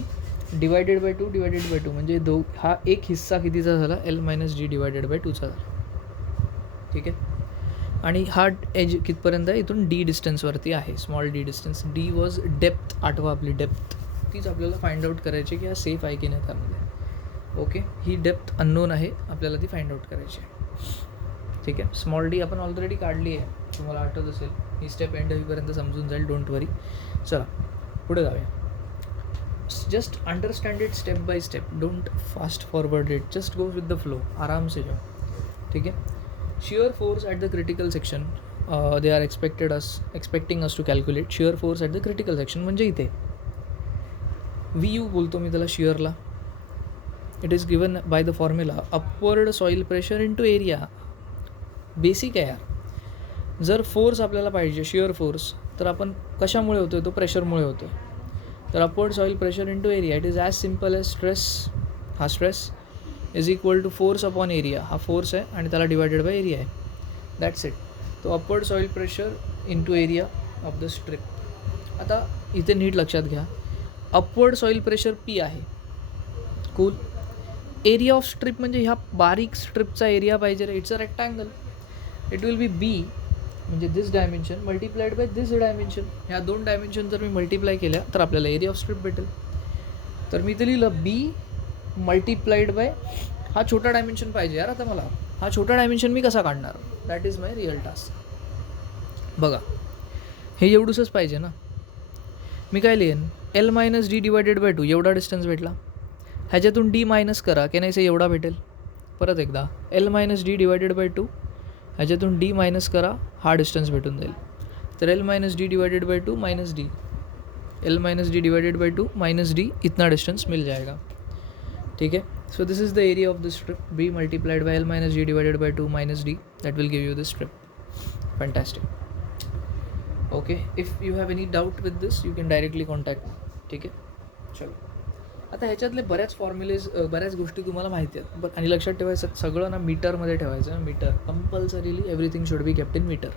divided by 2 divided by 2 म्हणजे हा एक हिस्सा कितीचा झाला, L-d डिवायडेड बाय 2चा झाला. ठीक आहे. आणि हा एज कितपर्यंत आहे, इथून d डिस्टन्सवरती आहे, small d distance. d was depth, आठवा आपली डेप्थ, तीच आपल्याला फाइंड आउट करायची की हा सेफ आहे की नाही त्यामध्ये. ओके, ही डेप्थ अननोन आहे, आपल्याला ती फाइंड आउट करायची आहे. ठीक आहे. स्मॉल d आपण ऑलरेडी काढली आहे, तुम्हाला आठवत असेल. ही स्टेप एंड होईपर्यंत समजून जाईल, डोंट वरी. चला पुढे जाऊया. Just understand it step by step, don't fast forward it, just go with the flow, आराम से जाओ. ठीक आहे. shear force at the critical section, they are expecting us to calculate shear force at the critical section. म्हणजे इथे VU बोलतो मी त्याला shearला. It is given by the formula upward soil pressure into area. Basic आहे यार. जर force आपल्याला पाहिजे, शिअर फोर्स, तर आपण कशामुळे होतो, तो प्रेशरमुळे होतो. तर upward soil pressure into area, it is as simple as stress. हा stress is equal to force upon area. हा फोर्स आहे आणि त्याला डिवायडेड बाय एरिया आहे. That's it. तो upward soil pressure into area of the strip. आता इथे नीट लक्षात घ्या, अपवर्ड सॉईल प्रेशर P आहे. कूल. एरिया ऑफ स्ट्रिप म्हणजे ह्या बारीक स्ट्रिपचा एरिया पाहिजे रे. It's a rectangle. It will B B म्हणजे this dimension multiplied by this dimension. ह्या दोन डायमेन्शन जर मी मल्टिप्लाय केल्या तर आपल्याला एरिया ऑफ स्ट्रिप भेटेल. तर मी इथे लिहिलं B मल्टिप्लाइड बाय हा छोटा डायमेन्शन पाहिजे यार. आता मला हा छोटा डायमेन्शन मी कसा काढणार, that is my real task. बघा, हे एवढंच पाहिजे ना. मी काय लिहेन, L-d डिवायडेड बाय 2 एवढा डिस्टन्स भेटला. ह्याच्यातून d मायनस करा की नाही से एवढा भेटेल. परत एकदा L-d डिवायडेड बाय 2, ह्याच्यातून d मायनस करा, हा डिस्टन्स भेटून जाईल. तर L-d divided by 2 minus d, L-d divided by 2 minus d, इतना डिस्टेंस मिल जाएगा. ठीक है. So this is the area of the strip, B multiplied by L-d divided by 2 minus d, that will give you the strip. Fantastic. Okay, if you have any doubt with this you can directly contact. ठीक आहे. चलो, आता ह्याच्यातले बऱ्याच formulas, बऱ्याच गोष्टी तुम्हाला माहिती आहेत. बट आणि लक्षात ठेवायचं, सगळं ना मीटरमध्ये ठेवायचं. Metre compulsorily, everything should be kept in metre.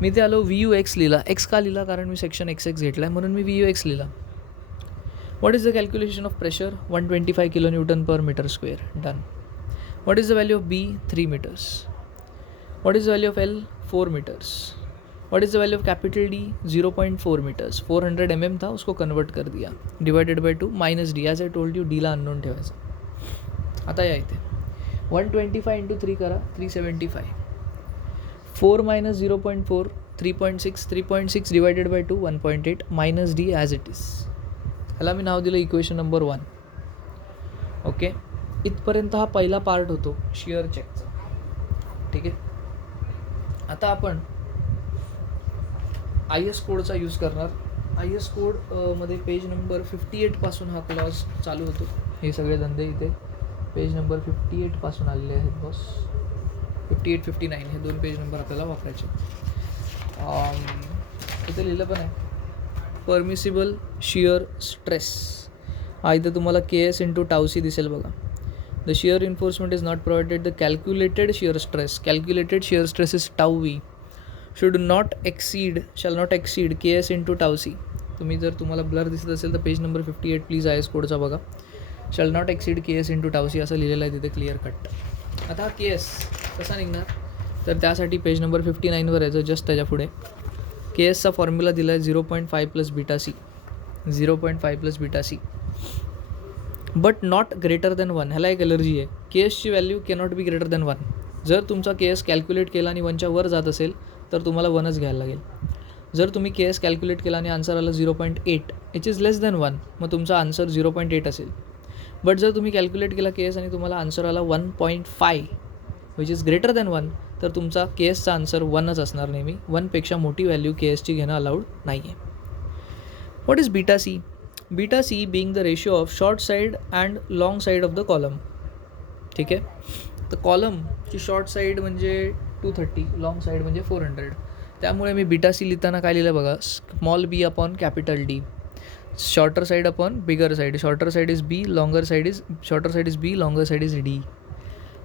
मी ते आलो VUX लिहिला. एक्स का लिहिला, कारण मी सेक्शन XX घेतला आहे म्हणून मी VUX लिहिला. What is the calculation of pressure? 125 kilonewton per meter square. Done. What is the value of B? 3 meters. What is the value of L? 4 meters. What is the value of capital D? 0.4 meters. 400 mm था, उसको convert कर दिया. Divided by 2 minus D. As I told you, D ला unknown ठेवायचा. आता या इथे 125 into 3 करा, 375. 4 minus 0.4, 3.6. 3.6 divided by 2, 1.8 minus D as it is. ह्याला मी नाव दिलं इक्वेशन नंबर 1. ओके, इथपर्यंत हा पहिला पार्ट होतो शिअर चेकचा. ठीक आहे. आता आपण IS कोडचा यूज करणार. IS कोडमध्ये पेज नंबर 58 पासून हा क्लॉज चालू होतो. हे सगळे धंदे इथे पेज नंबर 58 पासून आलेले आहेत बॉस. 58, 59 हे दोन पेज नंबर आपल्याला वापरायचे. इथे लिहिलं पण आहे परमिसिबल शिअर स्ट्रेस. हा इथं तुम्हाला KS इंटू टाउसी दिसेल बघा. The shear reinforcement is not provided. The calculated shear stress is tau v shall not exceed ks into tau c. तुम्ही जर तुम्हाला ब्लर दिसत असेल तर page number 58 please I S कोडचा बघा. Shall not exceed K S into tau C असं लिहिलेलं आहे तिथे क्लिअर कट. आता हा के एस कसा निघणार, तर त्यासाठी पेज नंबर 59वर यायचं जस्ट त्याच्या पुढे. के एसचा फॉर्म्युला दिला आहे 0.5 plus beta C, 0.5 plus beta C, but not greater than 1. ह्याला एक एलर्जी आहे. के एसची value cannot be greater than 1. जर तुमचा के एस कॅल्क्युलेट केला आणि 1च्या वर जात असेल तर तुम्हाला 1च घ्यायला लागेल. जर तुम्ही के एस कॅल्क्युलेट केला आणि आन्सर आला 0.8 इच इज लेस दॅन 1, मग तुमचा आन्सर 0.8 असेल. बट जर तुम्ही कॅल्क्युलेट केला के एस आणि तुम्हाला आन्सर आला 1.5 विच इज ग्रेटर दॅन 1, तर तुमचा के एसचा आन्सर 1च असणार नेहमी. 1पेक्षा मोठी व्हॅल्यू के एसची घेणं अलाउड नाही आहे. What is beta C? Beta C being the ratio of short side and long side of the column. ठीक आहे, तर कॉलमची शॉर्ट साईड म्हणजे 230, लाँग साईड म्हणजे 400. त्यामुळे मी बीटा सी लिहिताना काय लिहिलं बघा, small B upon capital D, shorter side upon bigger side, shorter side is B, longer side is shorter side is B, longer side is D.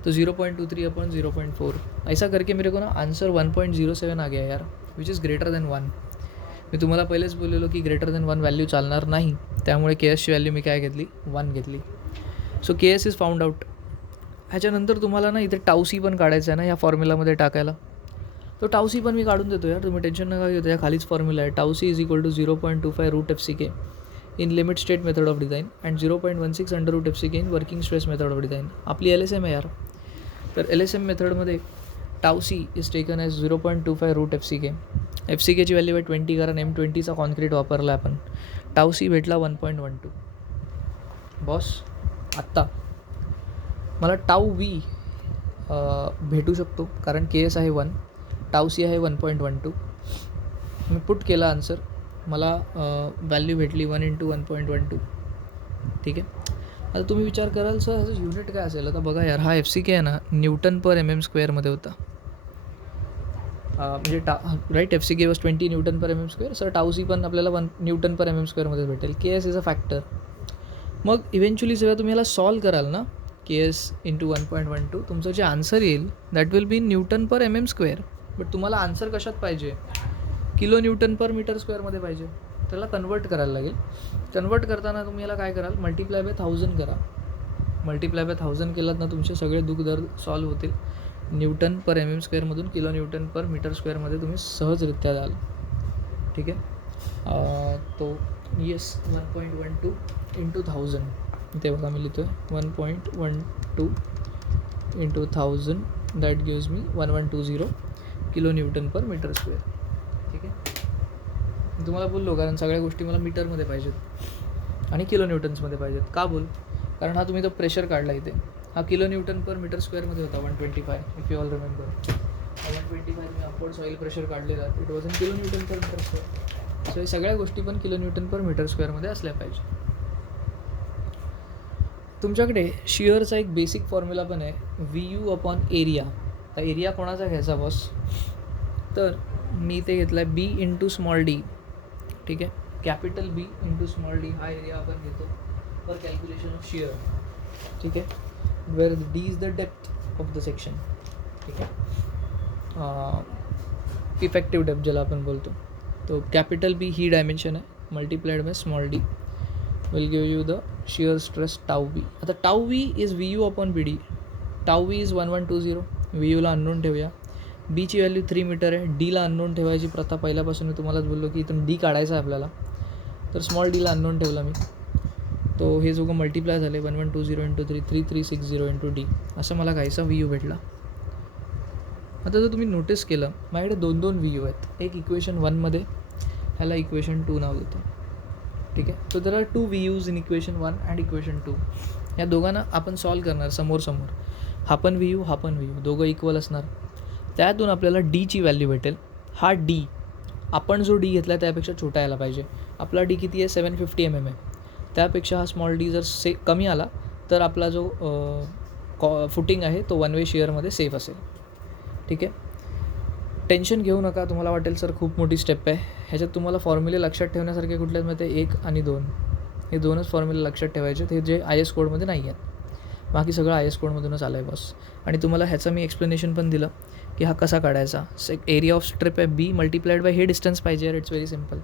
तो 0.23 upon 0.4 ऐसा करके मेरे को ना आंसर 1.07 आ गया यार, विच इज़ ग्रेटर दॅन 1. मी तुम्हाला पहिलेच बोललेलो की ग्रेटर दॅन 1 व्हॅल्यू चालणार नाही, त्यामुळे के एसची व्हॅल्यू मी काय घेतली, 1 घेतली. So K S is found out. ह्याच्यानंतर तुम्हाला ना इथे टाऊ सी पण काढायचं आहे ना ह्या फॉर्म्युलामध्ये टाकायला. तो टाऊ सी पण मी काढून देतो यार, तुम्ही टेन्शन नका घेऊ. त्याच्या खालीच फॉर्म्युला आहे. Tau C is equal to 0.25 root F C K in limit state method of design and 0.16 under root F C K in working stress method of design. आपली LSM आहे यार. तर LSM मेथडमध्ये tau C is taken as 0.25 root F C K. F C केची value आहे 20, कारण M20चा concrete वापरला आपण. टाऊ सी भेटला 1.12. बॉस आत्ता मला टाऊ व्ही भेटू शकतो, कारण के एस आहे 1, टाऊ सी आहे 1.12. मी पुट केला आन्सर, मला व्हॅल्यू भेटली 1 × 1.12. ठीक आहे. आता तुम्ही विचार कराल सर ह्याचं युनिट काय असेल. आता बघा यार, हा एफ सी के आहे ना न्यूटन पर mm² होता. म्हणजे right, F C K was 20 newton per mm². Sir tau C पण आपल्याला 1 न्यूटन पर mm² भेटेल. K S is a factor. मग इव्हेंच्युअली जेव्हा तुम्ही याला सॉल्व कराल ना, के एस इंटू 1.12, तुमचं जे आन्सर येईल that will be Newton per mm². But तुम्हाला आन्सर कशात पाहिजे, किलो न्यूटन पर मीटर² पाहिजे. त्याला कन्वर्ट करायला लागेल. कन्वर्ट करताना तुम्ही याला काय कराल, मल्टिप्लाय बाय 1000 करा. मल्टिप्लाय बाय 1000 केलात ना तुमचे सगळे दुःख दर सॉल्व होतील. Newton per mm² kilo newton per मीटर² तुम्ही सहजरित्या जाल. ठीक आहे. तो येस 1.12 × 1000 इथे बघा मी लिहितो आहे 1.12 × 1000 that gives me 1120 kilo newton per metre. ठीक आहे. तुम्हाला बोललो कारण सगळ्या गोष्टी मला मीटरमध्ये पाहिजेत आणि किलो न्यूटन्समध्ये पाहिजेत. का बोल, कारण हा तुम्ही तो प्रेशर काढला इथे, हा किलो न्यूटन पर मीटर² होता 125. इफ यू ऑल रिमेंबर 125 मी अपवर्ड सॉईल प्रेशर काढलेला, it was in kilo newton per metre. So हे सगळ्या गोष्टी पण किलो न्यूटन पर मीटर² असल्या पाहिजे. तुमच्याकडे शिअरचा एक बेसिक फॉर्म्युला पण आहे, VU अपॉन एरिया. तर एरिया कोणाचा घ्यायचा बॉस, तर मी इथे घेतला आहे B × स्मॉल डी. ठीक आहे, कॅपिटल B × स्मॉल डी हा एरिया आपण घेतो फॉर कॅल्क्युलेशन ऑफ शिअर. ठीक आहे, where D is the depth of the section. ठीक आहे, इफेक्टिव्ह डेप्थ ज्याला आपण बोलतो. तो कॅपिटल B ही डायमेन्शन आहे, multiplied by small D will give you the shear stress tau V. आता tau V is VU upon BD. Tau V is 1120. VUला अननोन ठेवूया. बीची व्हॅल्यू 3 मीटर आहे. डीला अननोन ठेवायची प्रथा पहिल्यापासून मी तुम्हालाच बोललो की इथून डी काढायचा आहे आपल्याला, तर स्मॉल डीला अननोन ठेवला मी. तो हे जो मल्टिप्लाय झाले 1120 × 3 3360 × डी, असं मला काहीसा VU भेटला. आता जर तुम्ही नोटीस केलं माझ्याकडे 2 VU आहेत. एक इक्वेशन 1मध्ये, ह्याला इक्वेशन 2 नाव देतो. ठीक आहे. So there are 2 VUs in equation 1 and equation 2. या दोघांना आपण सॉल्व करणार समोर. हा पण VU, हा पण VU, दोघं इक्वल असणार. त्यातून आपल्याला डीची व्हॅल्यू भेटेल. हा डी आपण जो डी घेतला त्यापेक्षा छोटा यायला पाहिजे. आपला डी किती आहे, 750 mm आहे. त्यापेक्षा हा स्मॉल डी जर कमी आला तर आपला जो फुटिंग आहे तो 1 वे शिअरमध्ये सेफ असेल. ठीक आहे, टेन्शन घेऊ नका. तुम्हाला वाटेल सर खूप मोठी स्टेप आहे. ह्याच्यात तुम्हाला फॉर्म्युले लक्षात ठेवण्यासारखे कुठल्याच माहिती आहे, 1 आणि 2 हे 2च फॉर्म्युले लक्षात ठेवायचे, हे जे IS कोडमध्ये नाही आहेत. बाकी सगळं आय एस कोडमधूनच आलं आहे बॉस. आणि तुम्हाला ह्याचं मी एक्सप्लेनेशन पण दिलं की हा कसा काढायचा. एरिया ऑफ स्ट्रिप आहे बी मल्टिप्लाइड बाय हे डिस्टन्स पाहिजे. It's very simple.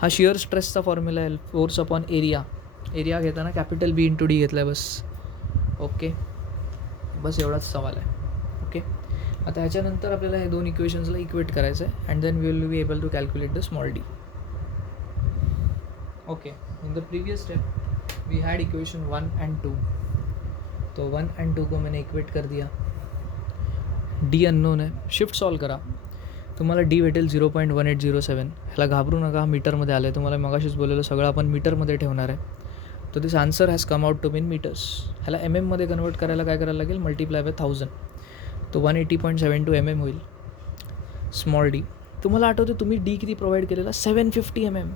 हा शिअर स्ट्रेसचा फॉर्म्युला आहे, फोर्स अपॉन एरिया. एरिया घेताना कॅपिटल बी इंटू डी घेतला आहे बस. ओके, बस एवढाच सवाल आहे. ओके, आता ह्याच्यानंतर आपल्याला हे दोन इक्वेशन्सला इक्वेट करायचं आहे and then we will be able to calculate the small D. Okay, in the previous step we had equation 1 and 2. तो 1 and 2 को मैंने इक्वेट कर दिया. डी अननोन है, शिफ्ट सॉल्व करा, तुम्हाला डी भेटेल 0.1807. ह्याला घाबरू नका, मीटरमध्ये आलं आहे. तुम्हाला मगाशीच बोललेलं सगळं आपण मीटरमध्ये ठेवणार आहे. तो this answer has come out to mean metres. ह्याला MM कन्वर्ट करायला काय करायला लागेल, मल्टिप्लाय बाय 1000. तो 180.72 mm होईल स्मॉल डी. तुम्हाला आठवते तुम्ही डी किती प्रोव्हाइड केलेला, 750 mm.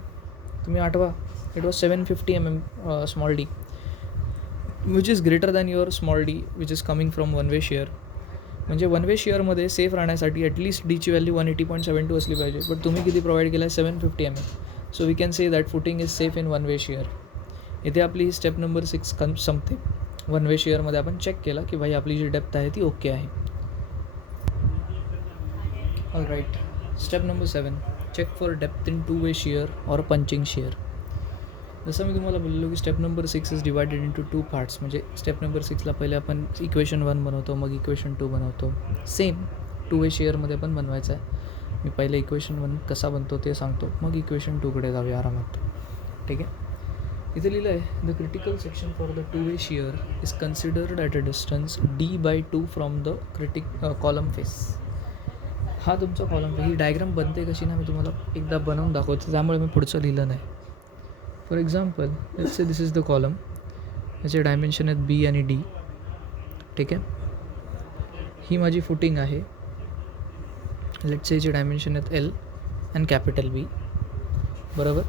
तुम्ही आठवा, it was 750 mm small D, which is greater than your small D which is coming from one way share. म्हणजे वन वे शेअरमध्ये सेफ राहण्यासाठी ॲटलीस्ट डीची व्हॅल्यू 180.72 असली पाहिजे. बट तुम्ही किती प्रोव्हाइड केला आहे, 750 mm. So we can say that footing is safe in one way shear. इथे आपली स्टेप नंबर 6 संपते. वन वे शेअरमध्ये आपण चेक केला की भाई आपली जी डेप्थ आहे ती ओके आहे. All right, step number 7, check for depth in two way shear और पंचिंग शेअर. जसं मी तुम्हाला बोललो की step number 6 is divided into 2 parts. म्हणजे स्टेप नंबर 6ला पहिले आपण इक्वेशन 1 बनवतो, मग इक्वेशन 2 बनवतो. सेम टू वे शेअरमध्ये पण बनवायचं आहे. मी पहिले इक्वेशन 1 कसा बनतो ते सांगतो, मग इक्वेशन 2कडे जाऊया आरामात. ठीक आहे, इथे लिहिलं आहे, the critical section for the two way share is considered at a distance D/2 from the column face. हा तुमचा कॉलम. ही डायग्राम बनते कशी ना, मी तुम्हाला एकदा बनवून दाखवतो, त्यामुळे मी पुढचं लिहिलं नाही. For example let's say this is the column, याचे डायमेन्शन आहेत बी आणि डी. ठीक आहे, ही माझी फुटिंग आहे. लेट्स से याचे डायमेन्शन आहेत L अँड कॅपिटल बी. बरोबर,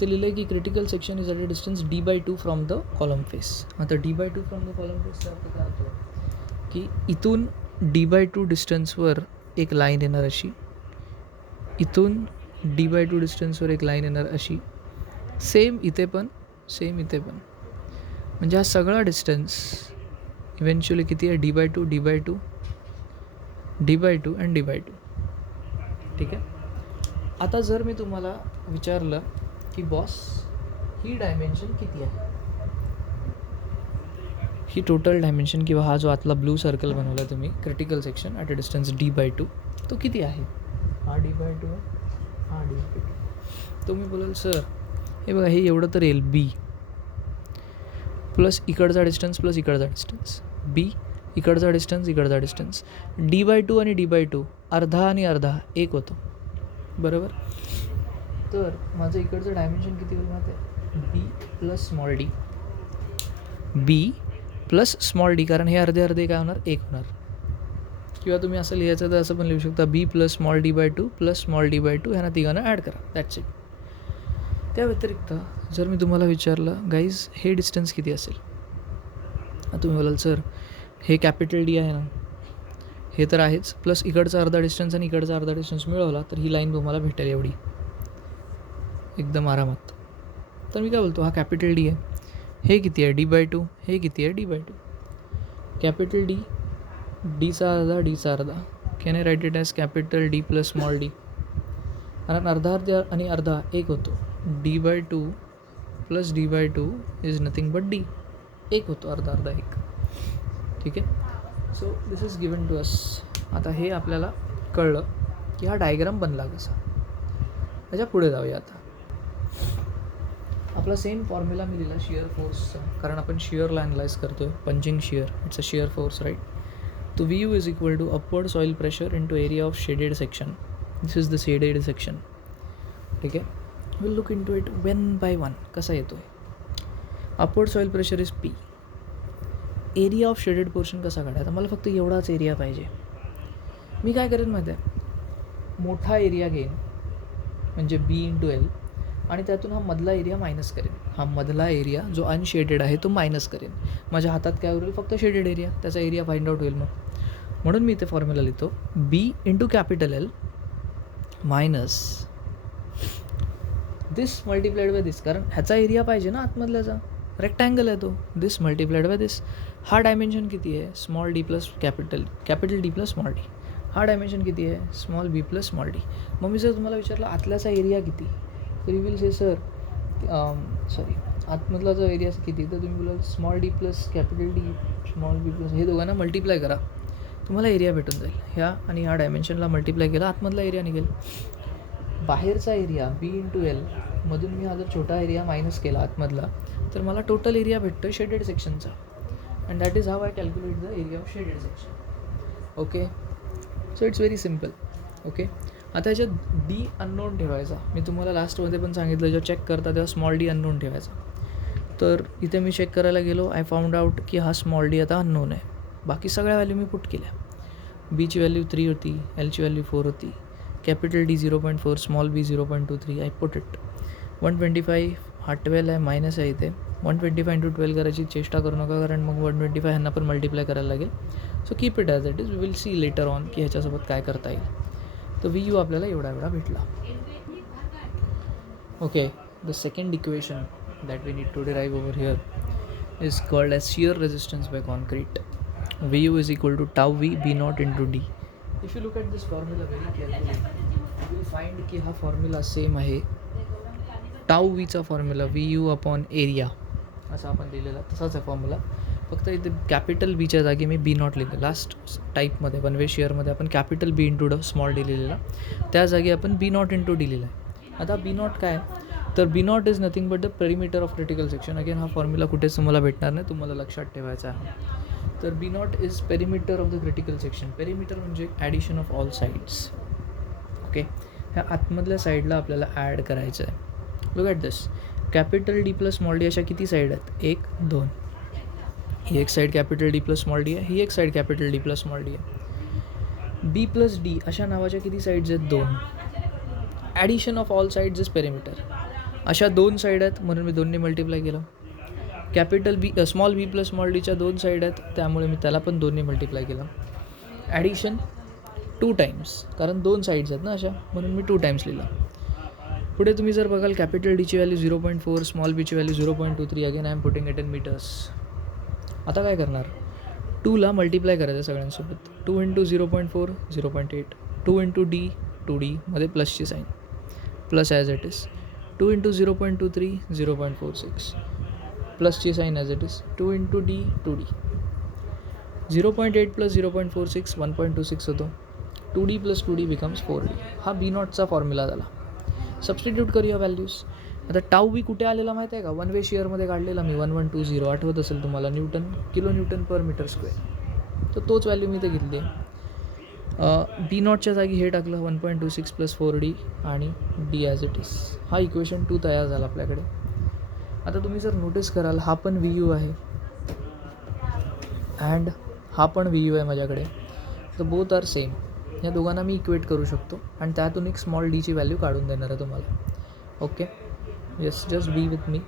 ते लिहिलं आहे की critical section is at a distance D/2 from the column face. आता D/2 फ्रॉम द कॉलम फेसचा अर्थ काय होतो की इथून D/2 डिस्टन्सवर एक लाईन येणार अशी, इथून D/2 डिस्टन्सवर एक लाईन येणार अशी, सेम इथे पण, सेम इथे पण. म्हणजे हा सगळा डिस्टन्स इव्हेंच्युअली किती आहे, D/2 D/2 D/2 and D/2. ठीक आहे, आता जर मी तुम्हाला विचारलं की बॉस ही डायमेन्शन किती आहे, ही टोटल डायमेन्शन किंवा हा जो आतला ब्लू सर्कल बनवला तुम्ही critical section at a distance D/2, तो किती आहे. हा D/2 आहे, हा D/2. तुम्ही बोलाल सर हे बघा, हे एवढं तर येईल बी प्लस इकडचा डिस्टन्स प्लस इकडचा डिस्टन्स, बी इकडचा डिस्टन्स इकडचा डिस्टन्स, D/2 आणि D/2 अर्धा आणि अर्धा एक होतो. बरोबर, तर माझं इकडचं डायमेन्शन किती होईल माहिती आहे, बी प्लस स्मॉल डी, बी प्लस स्मॉल डी, कारण हे अर्धे अर्धे काय होणार, एक होणार. किंवा तुम्ही असं लिहायचं तर असं पण लिहू शकता, B plus small D/2 plus small D/2, ह्यांना तिघांना ॲड करा, दॅट्स इट. त्या व्यतिरिक्त जर मी तुम्हाला विचारलं गाईज हे डिस्टन्स किती असेल, तुम्ही बोलाल सर हे कॅपिटल डी आहे ना, हे तर आहेच, प्लस इकडचा अर्धा डिस्टन्स आणि इकडचा अर्धा डिस्टन्स मिळवला तर ही लाईन तुम्हाला भेटेल एवढी एकदम आरामात. तर मी काय बोलतो, हा कॅपिटल डी आहे, हे किती आहे D/2, हे किती आहे D/2. कॅपिटल डी, डीचा अर्धा डीचा अर्धा, can I write it as capital D plus small D. कारण अर्धा अर्धा आणि अर्धा एक होतो, D/2 plus D/2 is nothing but D, एक होतो, अर्धा अर्धा एक. ठीक आहे, so this is given to us. आता हे आपल्याला कळलं की हा डायग्राम बनला कसा. त्याच्या पुढे जाऊया. आता आपला सेम फॉर्म्युला मी लिहिला शिअर फोर्सचा, कारण आपण शिअरला ॲनलाइज करतो आहे, punching shear, it's a shear force right. तो VU is equal to upward soil pressure into area of shaded section. This is the shaded section. ठीक आहे, will look into it one by one कसा येतो आहे. Upward soil pressure is P. Area of shaded portion कसा काढायचा, मला फक्त एवढाच एरिया पाहिजे. मी काय करेन माहिती आहे, मोठा एरिया घेईन म्हणजे B/L, आणि त्यातून हा मधला एरिया मायनस करेन. हा मधला एरिया जो अनशेडेड आहे तो मायनस करेन. माझ्या हातात काय उरेल, फक्त शेडेड एरिया, त्याचा एरिया फाइंड आउट होईल. मग म्हणून मी इथे फॉर्म्युला लिहितो, B/L minus this multiplied by this, कारण ह्याचा एरिया पाहिजे ना आतमधल्याचा, रेक्टँगल आहे तो, दिस मल्टिप्लाइड बाय दिस. हा डायमेन्शन किती आहे, small D plus capital D plus small D. हा डायमेन्शन किती आहे, small B plus small D. मग मी जर तुम्हाला विचारलं आतल्याचा एरिया किती, तर यू विल से सर आतमधला जो एरिया किती, तर तुम्ही बोलाल small D plus capital D small B plus, हे दोघांना मल्टिप्लाय करा, तुम्हाला एरिया भेटून जाईल. ह्या आणि ह्या डायमेन्शनला मल्टिप्लाय केला, आतमधला एरिया निघेल. बाहेरचा एरिया बी इंटू एल मधून मी हा जर छोटा एरिया मायनस केला आतमधला, तर मला टोटल एरिया भेटतो शेडेड सेक्शनचा. And that is how I calculate the area of shaded section. Okay, so it's very simple. Okay, आता ह्याच्यात डी अननोन ठेवायचा. मी तुम्हाला लास्टमध्ये पण सांगितलं, जेव्हा चेक करता तेव्हा स्मॉल डी अननोन ठेवायचा. तर इथे मी चेक करायला गेलो, आय फाउंड आउट की हा स्मॉल डी आता अननोन आहे. बाकी सगळ्या व्हॅल्यू मी पुट केल्या. बीची व्हॅल्यू 3 होती, एलची व्हॅल्यू 4 होती, capital D 0.4, small B 0.23. I put it. 125 हा 12 आहे, मायनस आहे इथे. 125 इंटू 12 करायची चेष्टा करू नका, कारण मग 125 ह्यांना पण मल्टिप्लाय करायला लागेल. So keep it as it is. We will see later on की ह्याच्यासोबत काय करता येईल. तर व्ही यू आपल्याला एवढा भेटला. Okay, the second equation that we need to derive over here is called as shear resistance by concrete. V U is equal to tau V B nought into D. If you look at this formula very carefully, you will find की हा formula same आहे tau व्हीचा formula, V U upon area असा आपण लिहिलेला तसाच आहे formula. फक्त इथे कॅपिटल बीच्या जागी मी बी नॉट लिहिलं. लास्ट टाईपमध्ये वन वे शेअरमध्ये आपण कॅपिटल बी इंटू ड स्मॉल डी लिहिलेला, त्या जागी आपण बी नॉट इंटू डी लिहिला आहे. आता बी नॉट काय, तर B nought is nothing but the perimeter of critical section. Again हा फॉर्म्युला कुठेच तुम्हाला भेटणार नाही, तुम्हाला लक्षात ठेवायचा आहे. तर B nought is perimeter of the critical section. Perimeter म्हणजे addition of all sides. Okay, ह्या आतमधल्या साईडला आपल्याला ॲड करायचं आहे. Look at this, capital D plus small D अशा किती साईड आहेत, 1 2. ही एक side capital D plus small D आहे, ही एक side capital D plus small D आहे. बी प्लस डी अशा नावाच्या किती साईड्स आहेत, 2. Addition of all sides is perimeter. अशा 2 साईड आहेत म्हणून मी 2ने मल्टिप्लाय केलं. कॅपिटल बी स्मॉल बी प्लस स्मॉल डीच्या 2 साईड आहेत, त्यामुळे मी त्याला पण 2ने मल्टिप्लाय केलं. ॲडिशन 2 टाइम्स, कारण 2 साईड्स आहेत ना अशा, म्हणून मी 2 टाइम्स लिहिला. पुढे तुम्ही जर बघाल कॅपिटल डीची व्हॅल्यू 0.4, स्मॉल बीची value 0.23. Again I am putting it in metres. आता काय करणार, 2ला मल्टिप्लाय करायचं सगळ्यांसोबत. 2 इंटू 0.4 0.8, 2 इंटू डी 2D मध्ये प्लसची sign, plus as it is. 2 into 0.23 0.46, प्लसची sign as it is. 2 into D 2D, 0.8 plus 0.46 1.26 होतो. 2D plus 2D becomes 4D. हा बी नॉटचा फॉर्म्युला झाला. सबस्टिट्यूट करूया व्हॅल्यूज. आता टाऊ बी कुठे आलेला माहिती आहे का, वन वे शेअरमध्ये काढलेला मी 1120, आठवत असेल तुम्हाला, किलो न्यूटन पर मीटर स्क्वेअर. तर तोच व्हॅल्यू मी इथे घेतली आहे. बी नॉटच्या जागी हे टाकलं 1.26 प्लस 4D आणि डी ॲज इट इज. हा इक्वेशन 2 तयार झाला आपल्याकडे. आता तुम्ही जर नोटीस कराल, हा पण व्ही यू आहे अँड हा पण व्ही यू आहे माझ्याकडे. तर बोथ आर सेम. या दोघांना मी इक्वेट करू शकतो आणि त्यातून एक स्मॉल डीची व्हॅल्यू काढून देणार आहे तुम्हाला. Okay, yes, just be with me.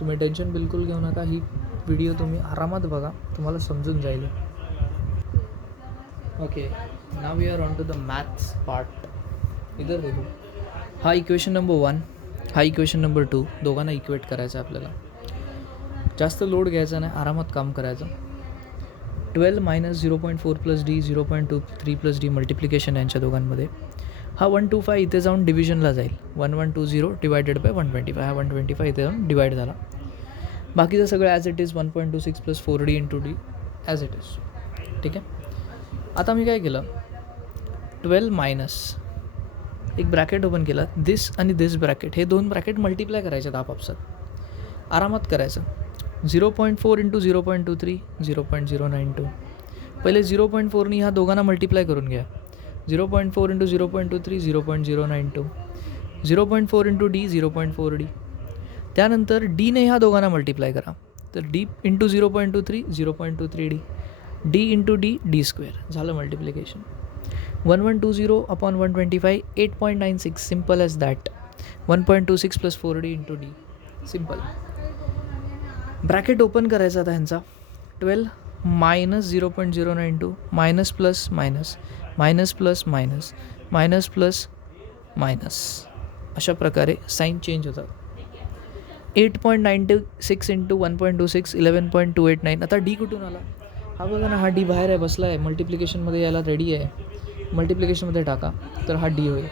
तुम्ही टेन्शन बिलकुल घेऊ नका. ही व्हिडिओ तुम्ही आरामात बघा, तुम्हाला समजून जाईल. Okay, now we are on to the maths part. इधर देखो, हा इक्वेशन नंबर 1, हा इक्वेशन नंबर 2, दोघांना इक्वेट करायचं आहे आपल्याला. जास्त लोड घ्यायचा नाही, आरामात काम करायचं. 12 minus 0.4 plus D 0.23 plus D multiplication यांच्या दोघांमध्ये. हा 125 इथे जाऊन डिव्हिजनला जाईल. 1120 डिवायडेड बाय 125. हा 125 इथे जाऊन डिवाईड झाला. बाकीचं सगळं as it is 1.26 plus 4D into D as it is. ठीक आहे. आता मी काय केलं, 12 मायनस एक ब्रॅकेट ओपन केला, दिस आणि दिस ब्रॅकेट, हे 2 ब्रॅकेट मल्टिप्लाय करायचे आपापसात, आरामात करायचं. 0.4 इंटू 0.23 0.092. पहिले 0.4नी ह्या दोघांना मल्टिप्लाय करून घ्या. 0.4 इंटू 0.23 0.092. 0.4 into D 0.4D. त्यानंतर डीने ह्या दोघांना मल्टिप्लाय करा. तर D into 0.23 0.23D, D into D D square. झालं multiplication. 1120 upon 125 8.96. Simple as that. 1.26 plus 4D into D. Simple. Bracket open करायचा आता ह्यांचा. 12 minus 0.092 minus plus minus minus plus minus minus plus minus, अशा प्रकारे sine change होतात. 8.96 into 1.26 11.289. आता D कुठून आला, हा बघा ना, हा डी बाहेर आहे, बसला आहे, मल्टिप्लिकेशनमध्ये यायला रेडी आहे. मल्टिप्लिकेशनमध्ये टाका तर हा डी होईल.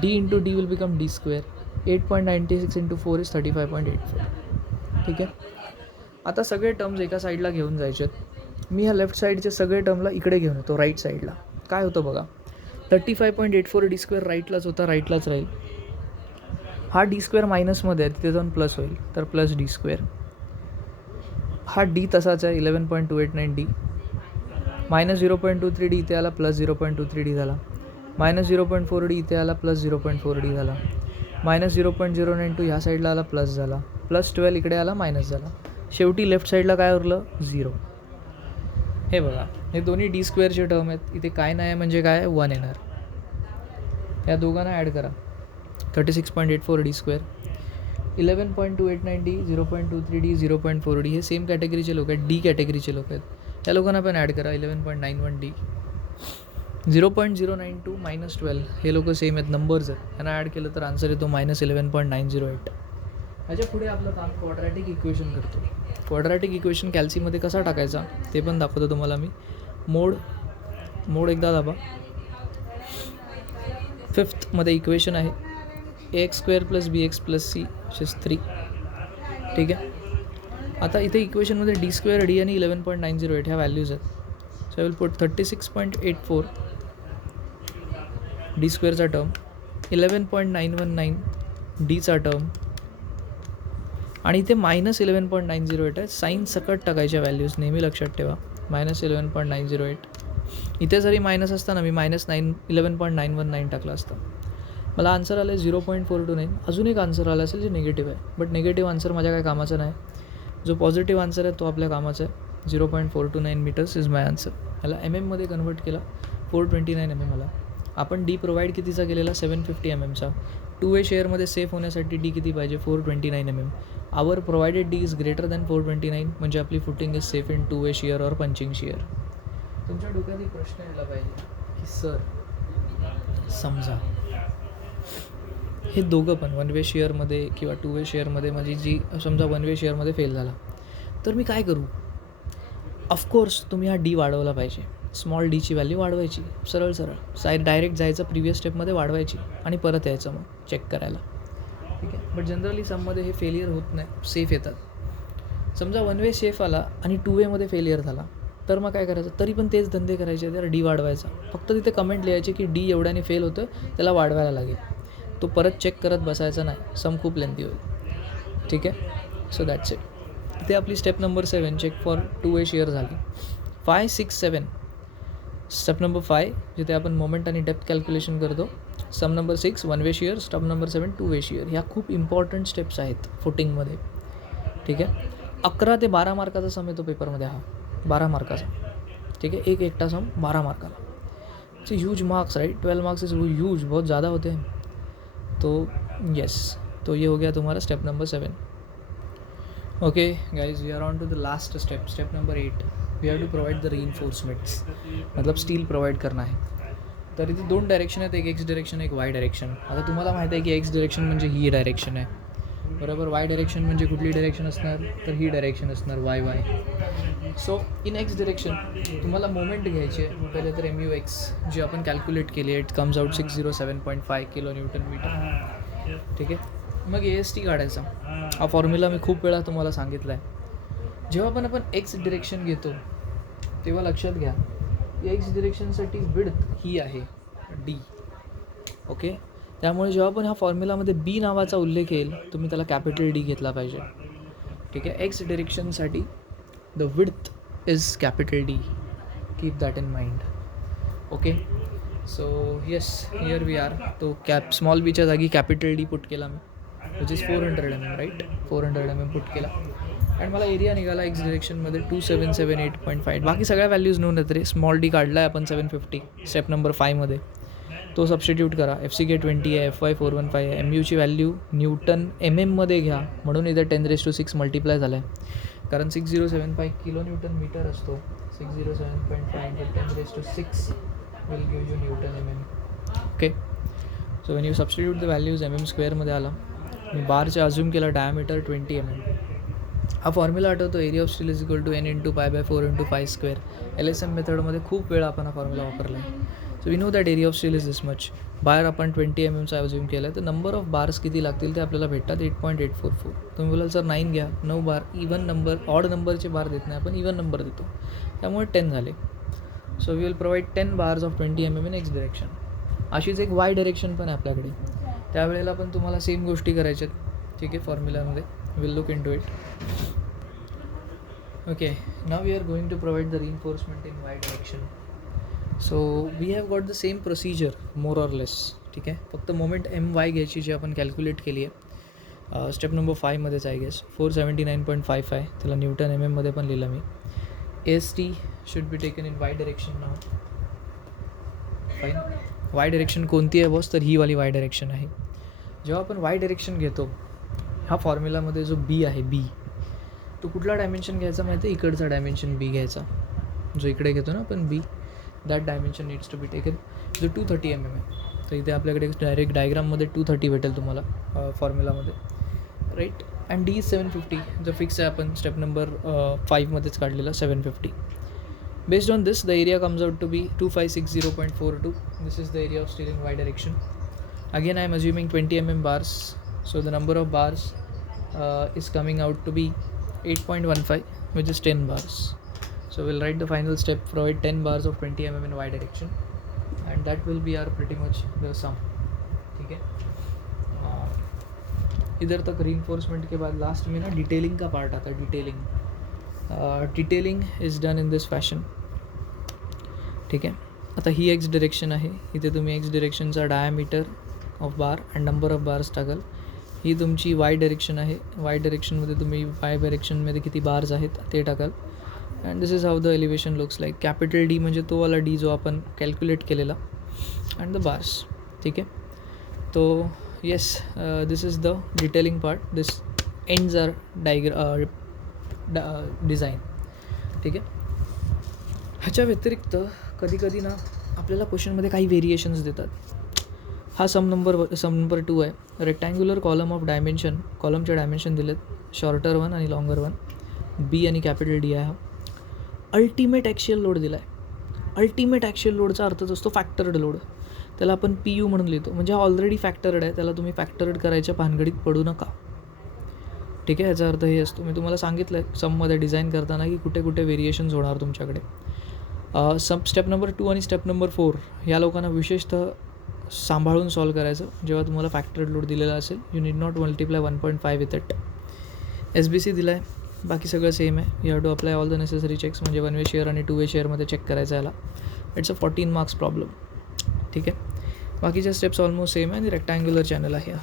D into D will become D square. 8.96 into 4 is 35.84. ठीक आहे. आता सगळे टर्म्स एका साईडला घेऊन जायचे आहेत. मी ह्या लेफ्ट साईडचे सगळे टर्मला इकडे घेऊन येतो, राईट साईडला. काय होतं बघा, 35.84 डी स्क्वेअर राईटलाच होता, राईटलाच राहील. हा डी स्क्वेअर मायनसमध्ये आहे, तिथे जाऊन प्लस होईल, तर प्लस डी स्क्वेअर. हा डी तसाच आहे, 11.289 डी. -0.23 डी इथे आला, प्लस 0.23 डी झाला. -0.4 डी इथे आला, प्लस 0.4 डी झाला. -0.092 ह्या साईडला आला, प्लस झाला. +12 इकडे आला, मायनस झाला. शेवटी लेफ्ट साईडला काय उरलं, 0. हे बघा, हे दोन्ही डी स्क्वेअरचे टर्म आहेत. इथे काय नाही आहे म्हणजे काय, 1 येणार. या दोघांना ॲड करा. 36.84 D square, 11.289 D, 0.23 D, 0.4 D. हे सेम कॅटेगरीचे लोक आहेत, डी कॅटेगरीचे लोक आहेत. त्या लोकांना पण ॲड करा. 11.91 डी, 0.092 -12. हे लोक सेम आहेत, नंबर्स आहेत. यांना ॲड केलं तर आन्सर येतो -11.908. ह्याच्या पुढे आपलं काम क्वाड्रॅटिक इक्वेशन करतो. क्वाड्रॅटिक इक्वेशन कॅल्सीमध्ये कसा टाकायचा ते पण दाखवतो तुम्हाला मी. मोड एकदा दाबा. 5th इक्वेशन आहे ax² + bx + c which is 3. ठीक आहे. आता इथे इक्वेशनमध्ये d² डी आणि 11.908 ह्या व्हॅल्यूज आहेत. So I will put 36.84 D स्क्वेअरचा टर्म, 11.919 डीचा टर्म, आणि इथे -11.908 आहे. साईन सकट टाकायच्या व्हॅल्यूज नेहमी लक्षात ठेवा. -11.908. इथे जरी मायनस असताना मी -11.919 टाकला असता. मला आन्सर आलं आहे 0.429. अजून एक आन्सर आला असेल जे निगेटिव्ह आहे, बट निगेटिव्ह आन्सर माझ्या काय कामाचा नाही. जो पॉझिटिव्ह आन्सर आहे तो आपल्या कामाचा आहे. 0.429 मीटर्स इज माय आन्सर. याला MM कन्वर्ट केला, 429 mm आला. आपण डी प्रोव्हाइड कितीचा केलेला, 750 mm. 2A शेअरमध्ये सेफ होण्यासाठी डी किती पाहिजे, 429 mm. Our provided D is greater than 429, म्हणजे आपली footing is safe in 2A shear और पंचिंग शेअर. तुमच्या डोक्यात एक प्रश्न यायला पाहिजे की सर, समजा हे दोघं पण 1 वे शेअरमध्ये किंवा 2 वे शेअरमध्ये माझी जी समजा 1 वे शेअरमध्ये फेल झाला तर मी काय करू. ऑफकोर्स तुम्ही हा डी वाढवला पाहिजे. स्मॉल डीची व्हॅल्यू वाढवायची, सरळ डायरेक्ट जायचं प्रिव्हियस स्टेपमध्ये वाढवायची आणि परत यायचं मग चेक करायला. ठीक आहे. बट जनरली सममध्ये हे फेलियर होत नाही, सेफ येतात. समजा 1 वे सेफ आला आणि 2 वेमध्ये फेलियर झाला तर मग काय करायचं, तरी पण तेच धंदे करायचे, तर डी वाढवायचा. फक्त तिथे कमेंट लिहायची की डी एवढ्याने फेल होतं, त्याला वाढवायला लागेल. तो परत चेक करत बसायचा नाही, सम खूप लेंथी होईल. ठीक आहे. So that's it. इथे आपली step number 7 check for 2 way shear झाली. 5, 6, 7. स्टेप नंबर 5 जिथे आपण मोमेंट आणि डेप्थ कॅल्क्युलेशन करतो. सम नंबर 6 1 वे share. Step number 7 2 way share. ह्या खूप इम्पॉर्टंट स्टेप्स आहेत फुटिंगमध्ये. ठीक आहे. 11 ते 12 मार्काचा सम येतो पेपरमध्ये हा, 12 मार्काचा. ठीक है. एक एकटा सम 12 मार्काला. It's huge marks, right. 12 marks is huge, बहुत ज़्यादा होते हैं. तो यस, तो ये हो गया तुम्हारा step number 7. Okay guys, we are on to the last step. Step number 8. We have to provide the reinforcements. मतलब स्टील प्रोवाइड करना है. तर इथे 2 डायरेक्शन आहेत, एक एक्स डायरेक्शन, एक वाय डायरेक्शन. आता तुम्हाला माहिती आहे की एक्स डायरेक्शन म्हणजे ही डायरेक्शन आहे, बरोबर. वाय डायरेक्शन म्हणजे कुठली डायरेक्शन असणार, तर ही डायरेक्शन असणार, Y. So in x direction तुम्हाला मोमेंट घ्यायची आहे. पहिले तर MUX जी आपण कॅल्क्युलेट केली आहे, इट कम्स आउट 607.5 kN/मीटर. ठीक आहे. मग AST काढायचा. हा फॉर्म्युला मी खूप वेळा तुम्हाला सांगितला आहे. जेव्हा पण आपण एक्स डिरेक्शन घेतो तेव्हा लक्षात घ्या एक्स डिरेक्शनसाठी विड्थ ही आहे D. ओके. त्यामुळे जेव्हा पण ह्या फॉर्म्युलामध्ये B नावाचा उल्लेख येईल तुम्ही त्याला कॅपिटल D घेतला पाहिजे. ठीक आहे. एक्स डिरेक्शनसाठी the width is capital D. Keep that in mind. Okay. So yes, here we are. तो स्मॉल बीच्या जागी कॅपिटल D पुट केला मी, which is 400 mm, right. 400 mm put केला आणि मला एरिया निघाला एक्स डिरेक्शनमध्ये 2778.5. बाकी सगळ्या व्हॅल्यूज नोंद आहेत रे. स्मॉल डी काढला आहे आपण 750 स्टेप नंबर 5मध्ये. तो सबस्टिट्यूट करा. FCK 20 आहे, FY 415 आहे. MUची व्हॅल्यू न्यूटन MM घ्या, म्हणून इथं 10⁶ मल्टिप्लाय झालं आहे, कारण 6075 kN/मीटर असतो. 607.5 × 10⁶ will give you newton MM. Okay. So when you substitute the values MM² मध्ये आला. मी बारच्या अज्यूम केला डायमीटर 20 mm. हा फॉर्म्युला आठवतो, area of steel is equal to n × π/4 × π². LSM मेथडमध्ये खूप वेळा आपण हा फॉर्म्युला वापरला आहे. So we know that area of steel is this much. Bar आपण 20 mm अज्युम केलं आहे, तर नंबर ऑफ बार्स किती लागतील ते आपल्याला भेटतात 8.844. तुम्ही बोलाल सर 9 घ्या, 9 बार. इवन नंबर, ऑड नंबरचे बार देत नाही आपण, इवन नंबर देतो, त्यामुळे 10 झाले. So we will provide 10 bars of 20 mm in X direction. अशीच एक वाय डिरेक्शन पण आहे आपल्याकडे, त्यावेळेला पण तुम्हाला सेम गोष्टी करायच्यात. ठीक आहे, फॉर्म्युलामध्ये will look into it. Okay, now we are going to provide the reinforcement in y direction. So we have got the same procedure more or less. ठीक आहे, फक्त मोमेंट my घ्यायची जी आपण कॅल्क्युलेट केली आहे स्टेप नंबर 5मध्येच आय गेस. 479.55 त्याला Newton मध्ये पण लिहिलं मी. AST should be taken in Y direction now. Fine. Y direction कोणती आहे बॉस, तर ही वाली वाय डायरेक्शन आहे. जेव्हा आपण वाय डायरेक्शन घेतो, हा फॉर्म्युलामध्ये जो बी आहे, बी तो कुठला डायमेन्शन घ्यायचा माहिती आहे, इकडचा डायमेन्शन बी घ्यायचा, जो इकडे घेतो ना आपण B, that dimension needs to be taken, जो 230 mm आहे. तर इथे आपल्याकडे डायरेक्ट डायग्राममध्ये 230 भेटेल तुम्हाला फॉर्म्युलामध्ये, राईट. अँड डी 750 जो फिक्स आहे, आपण स्टेप नंबर 5मध्येच काढलेला 750. Based on this the area comes out to be 2560.42. This is the area of steel in Y direction. Again I am assuming 20 mm bars, so the number of bars is coming out to be 8.15, which is 10 bars. So we'll write the final step, provide 10 bars of 20 mm in y direction, and that will be our pretty much the sum. ठीक है. इधर तक reinforcement के बाद last में ना detailing का part आता है. Detailing is done in this fashion. ठीक आहे. आता ही एक्स डिरेक्शन आहे, इथे तुम्ही एक्स डिरेक्शनचा diameter of bar and number of bars टाकाल. ही तुमची वाय डायरेक्शन आहे, वाय डायरेक्शनमध्ये तुम्ही वाय डायरेक्शनमध्ये किती बार्स आहेत ते टाकाल. And this is how the elevation looks like. Capital D म्हणजे तो वाला डी जो आपण कॅल्क्युलेट केलेला, अँड द बार्स. ठीक आहे. तो yes, this is the detailing part. This ends our design. ठीक आहे. ह्याच्या व्यतिरिक्त कधी ना आपल्याला क्वेश्चनमध्ये काही व्हेरिएशन्स देतात. हा सम नंबर 2 आहे. रेक्टँग्युलर कॉलम ऑफ डायमेन्शन, कॉलमचे डायमेन्शन दिलेत, शॉर्टर 1 आणि लॉंगर 1. बी आणि कॅपिटल डी आहे. हा अल्टिमेट ॲक्शियल लोड दिला आहे. अल्टिमेट ॲक्शियल लोडचा अर्थच असतो फॅक्टर्ड लोड. त्याला आपण PU म्हणून लिहितो, म्हणजे हा ऑलरेडी फॅक्टर्ड आहे, त्याला तुम्ही फॅक्टर्ड करायच्या भानगडीत पडू नका. ठीक आहे. याचा अर्थ हे असतो, मी तुम्हाला सांगितलं आहे सममध्ये डिझाईन करताना की कुठे कुठे व्हेरिएशन्स होणार तुमच्याकडे. स्टेप नंबर 2 आणि स्टेप नंबर 4 या लोकांना विशेषतः सांभाळून सॉल्व करायचं. जेव्हा तुम्हाला फॅक्टर्ड लोड दिलेला असेल, you need not multiply 1.5 with it. SBC दिला आहे, बाकी सगळं सेम आहे. You have to apply all the necessary checks, म्हणजे 1 वे शेअर आणि 2 वे शेअरमध्ये चेक करायचं याला. It's a 14 marks problem. ठीक आहे. बाकीच्या स्टेप्स ऑलमोस्ट सेम आहे आणि रेक्टँग्युलर चॅनल आहे. हा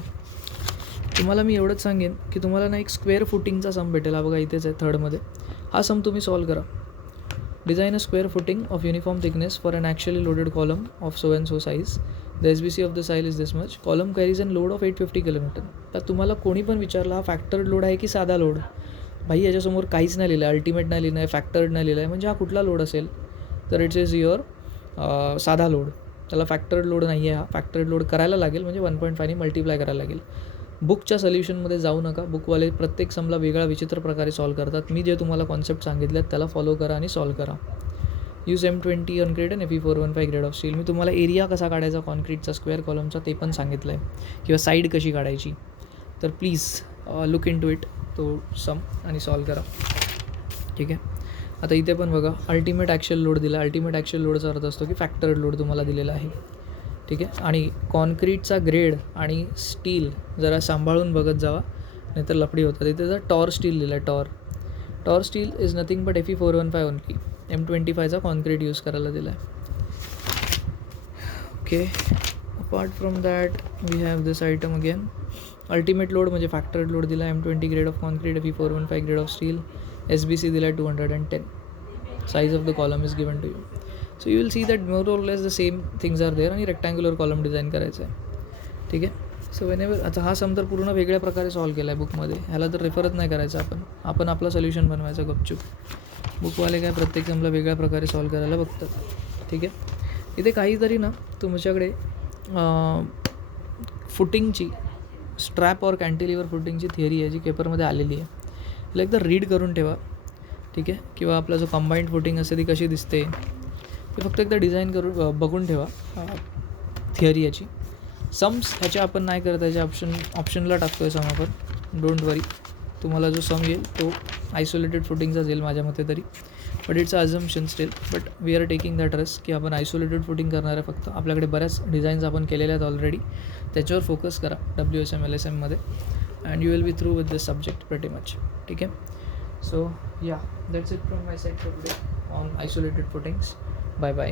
तुम्हाला मी एवढंच सांगेन की तुम्हाला ना एक स्क्वेअर फुटिंगचा सम भेटेल. हा बघा इथेच आहे थर्डमध्ये. हा सम तुम्ही सॉल्व करा. Design a square footing of uniform thickness for an axially loaded column of so and so size. The SBC of the soil is this much. Column carries an load of 850 km. तर तुम्हाला कोणी पण विचारला हा फॅक्टर्ड load आहे की साधा load, भाई याच्यासमोर काहीच नाही लिहिलं आहे, अल्टिमेट नाही लिहिलं आहे, फॅक्टर्ड नाही लिहिलं आहे, म्हणजे हा कुठला लोड असेल, तर इट्स इज युअर साधा लोड. त्याला फॅक्टर्ड लोड नाही आहे. हा फॅक्टर्ड लोड करायला लागेल, म्हणजे 1.5 मल्टिप्लाय करायला लागेल. बुकच्या सोल्युशनमध्ये जाऊ नका. बुकवाले प्रत्येक समला वेगळा विचित्र प्रकारे सॉल्व करतात. मी जे तुम्हाला कॉन्सेप्ट सांगितले आहेत त्याला फॉलो करा आणि सॉल्व करा. यूज M20 ऑन ग्रेड आणि Fe415 ग्रेड ऑफ स्टील. मी तुम्हाला एरिया कसा काढायचा कॉन्क्रीटचा स्क्वेअर कॉलमचा ते पण सांगितलं आहे, किंवा साईड कशी काढायची. तर please look into it, तो सम आणि सॉल्व करा. ठीक आहे. आता इथे पण बघा अल्टिमेट ॲक्शियल लोड दिला. अल्टिमेट ॲक्शियल लोडचा अर्थ असतो की फॅक्टर्ड लोड तुम्हाला दिलेला आहे. ठीक आहे. आणि कॉन्क्रीटचा ग्रेड आणि स्टील जरा सांभाळून बघत जावा, नाहीतर लफडी होतात. इथे जर टॉर स्टील दिलं आहे. Tor steel is nothing but Fe415 only. M25चा कॉन्क्रीट यूज करायला दिला आहे. Okay. Apart from that we have this item again. Ultimate load म्हणजे फॅक्टर्ड लोड दिला. M20 grade of concrete, Fe415 grade of steel. SBC दिला 210. Size of the column is given to you. So you will see that more or less the same things are there. आणि rectangular column design करायचं आहे. ठीक आहे. So whenever. आता हा सम तर पूर्ण वेगळ्या प्रकारे सॉल्व केला आहे बुकमध्ये. ह्याला तर रेफरच नाही करायचं आपण आपला सोल्युशन बनवायचं गपचूप. बुकवाले काय प्रत्येक समला वेगळ्या प्रकारे सॉल्व करायला बघतात. ठीक आहे. इथे काहीतरी ना तुमच्याकडे फुटिंगची, स्ट्रॅप और कॅन्टिलिव्हर फुटिंगची थिअरी आहे जी पेपरमध्ये आलेली आहे. तिला एकदा रीड करून ठेवा, ठीक आहे. किंवा आपला जो कंबाईंड फुटिंग असते ती कशी दिसते ते फक्त एकदा डिझाईन करून बघून ठेवा. थिअरी याची सम्स ह्याच्या आपण नाही करत, याच्या ऑप्शनला टाकतो आहे सम आपण. डोंट वरी, तुम्हाला जो सम येईल तो आयसोलेटेड फुटिंगचाच येईल माझ्या मते तरी. But it's a assumption still. But we are taking that risk की आपण आयसोलेटेड फुटिंग करणार आहे फक्त. आपल्याकडे बऱ्याच डिझाईन्स आपण केलेल्या आहेत ऑलरेडी, त्याच्यावर फोकस करा WSM LSMमध्ये and you will be through with this subject pretty much. ठीक आहे. So yeah, that's it from my side for today on isolated footings. Bye bye.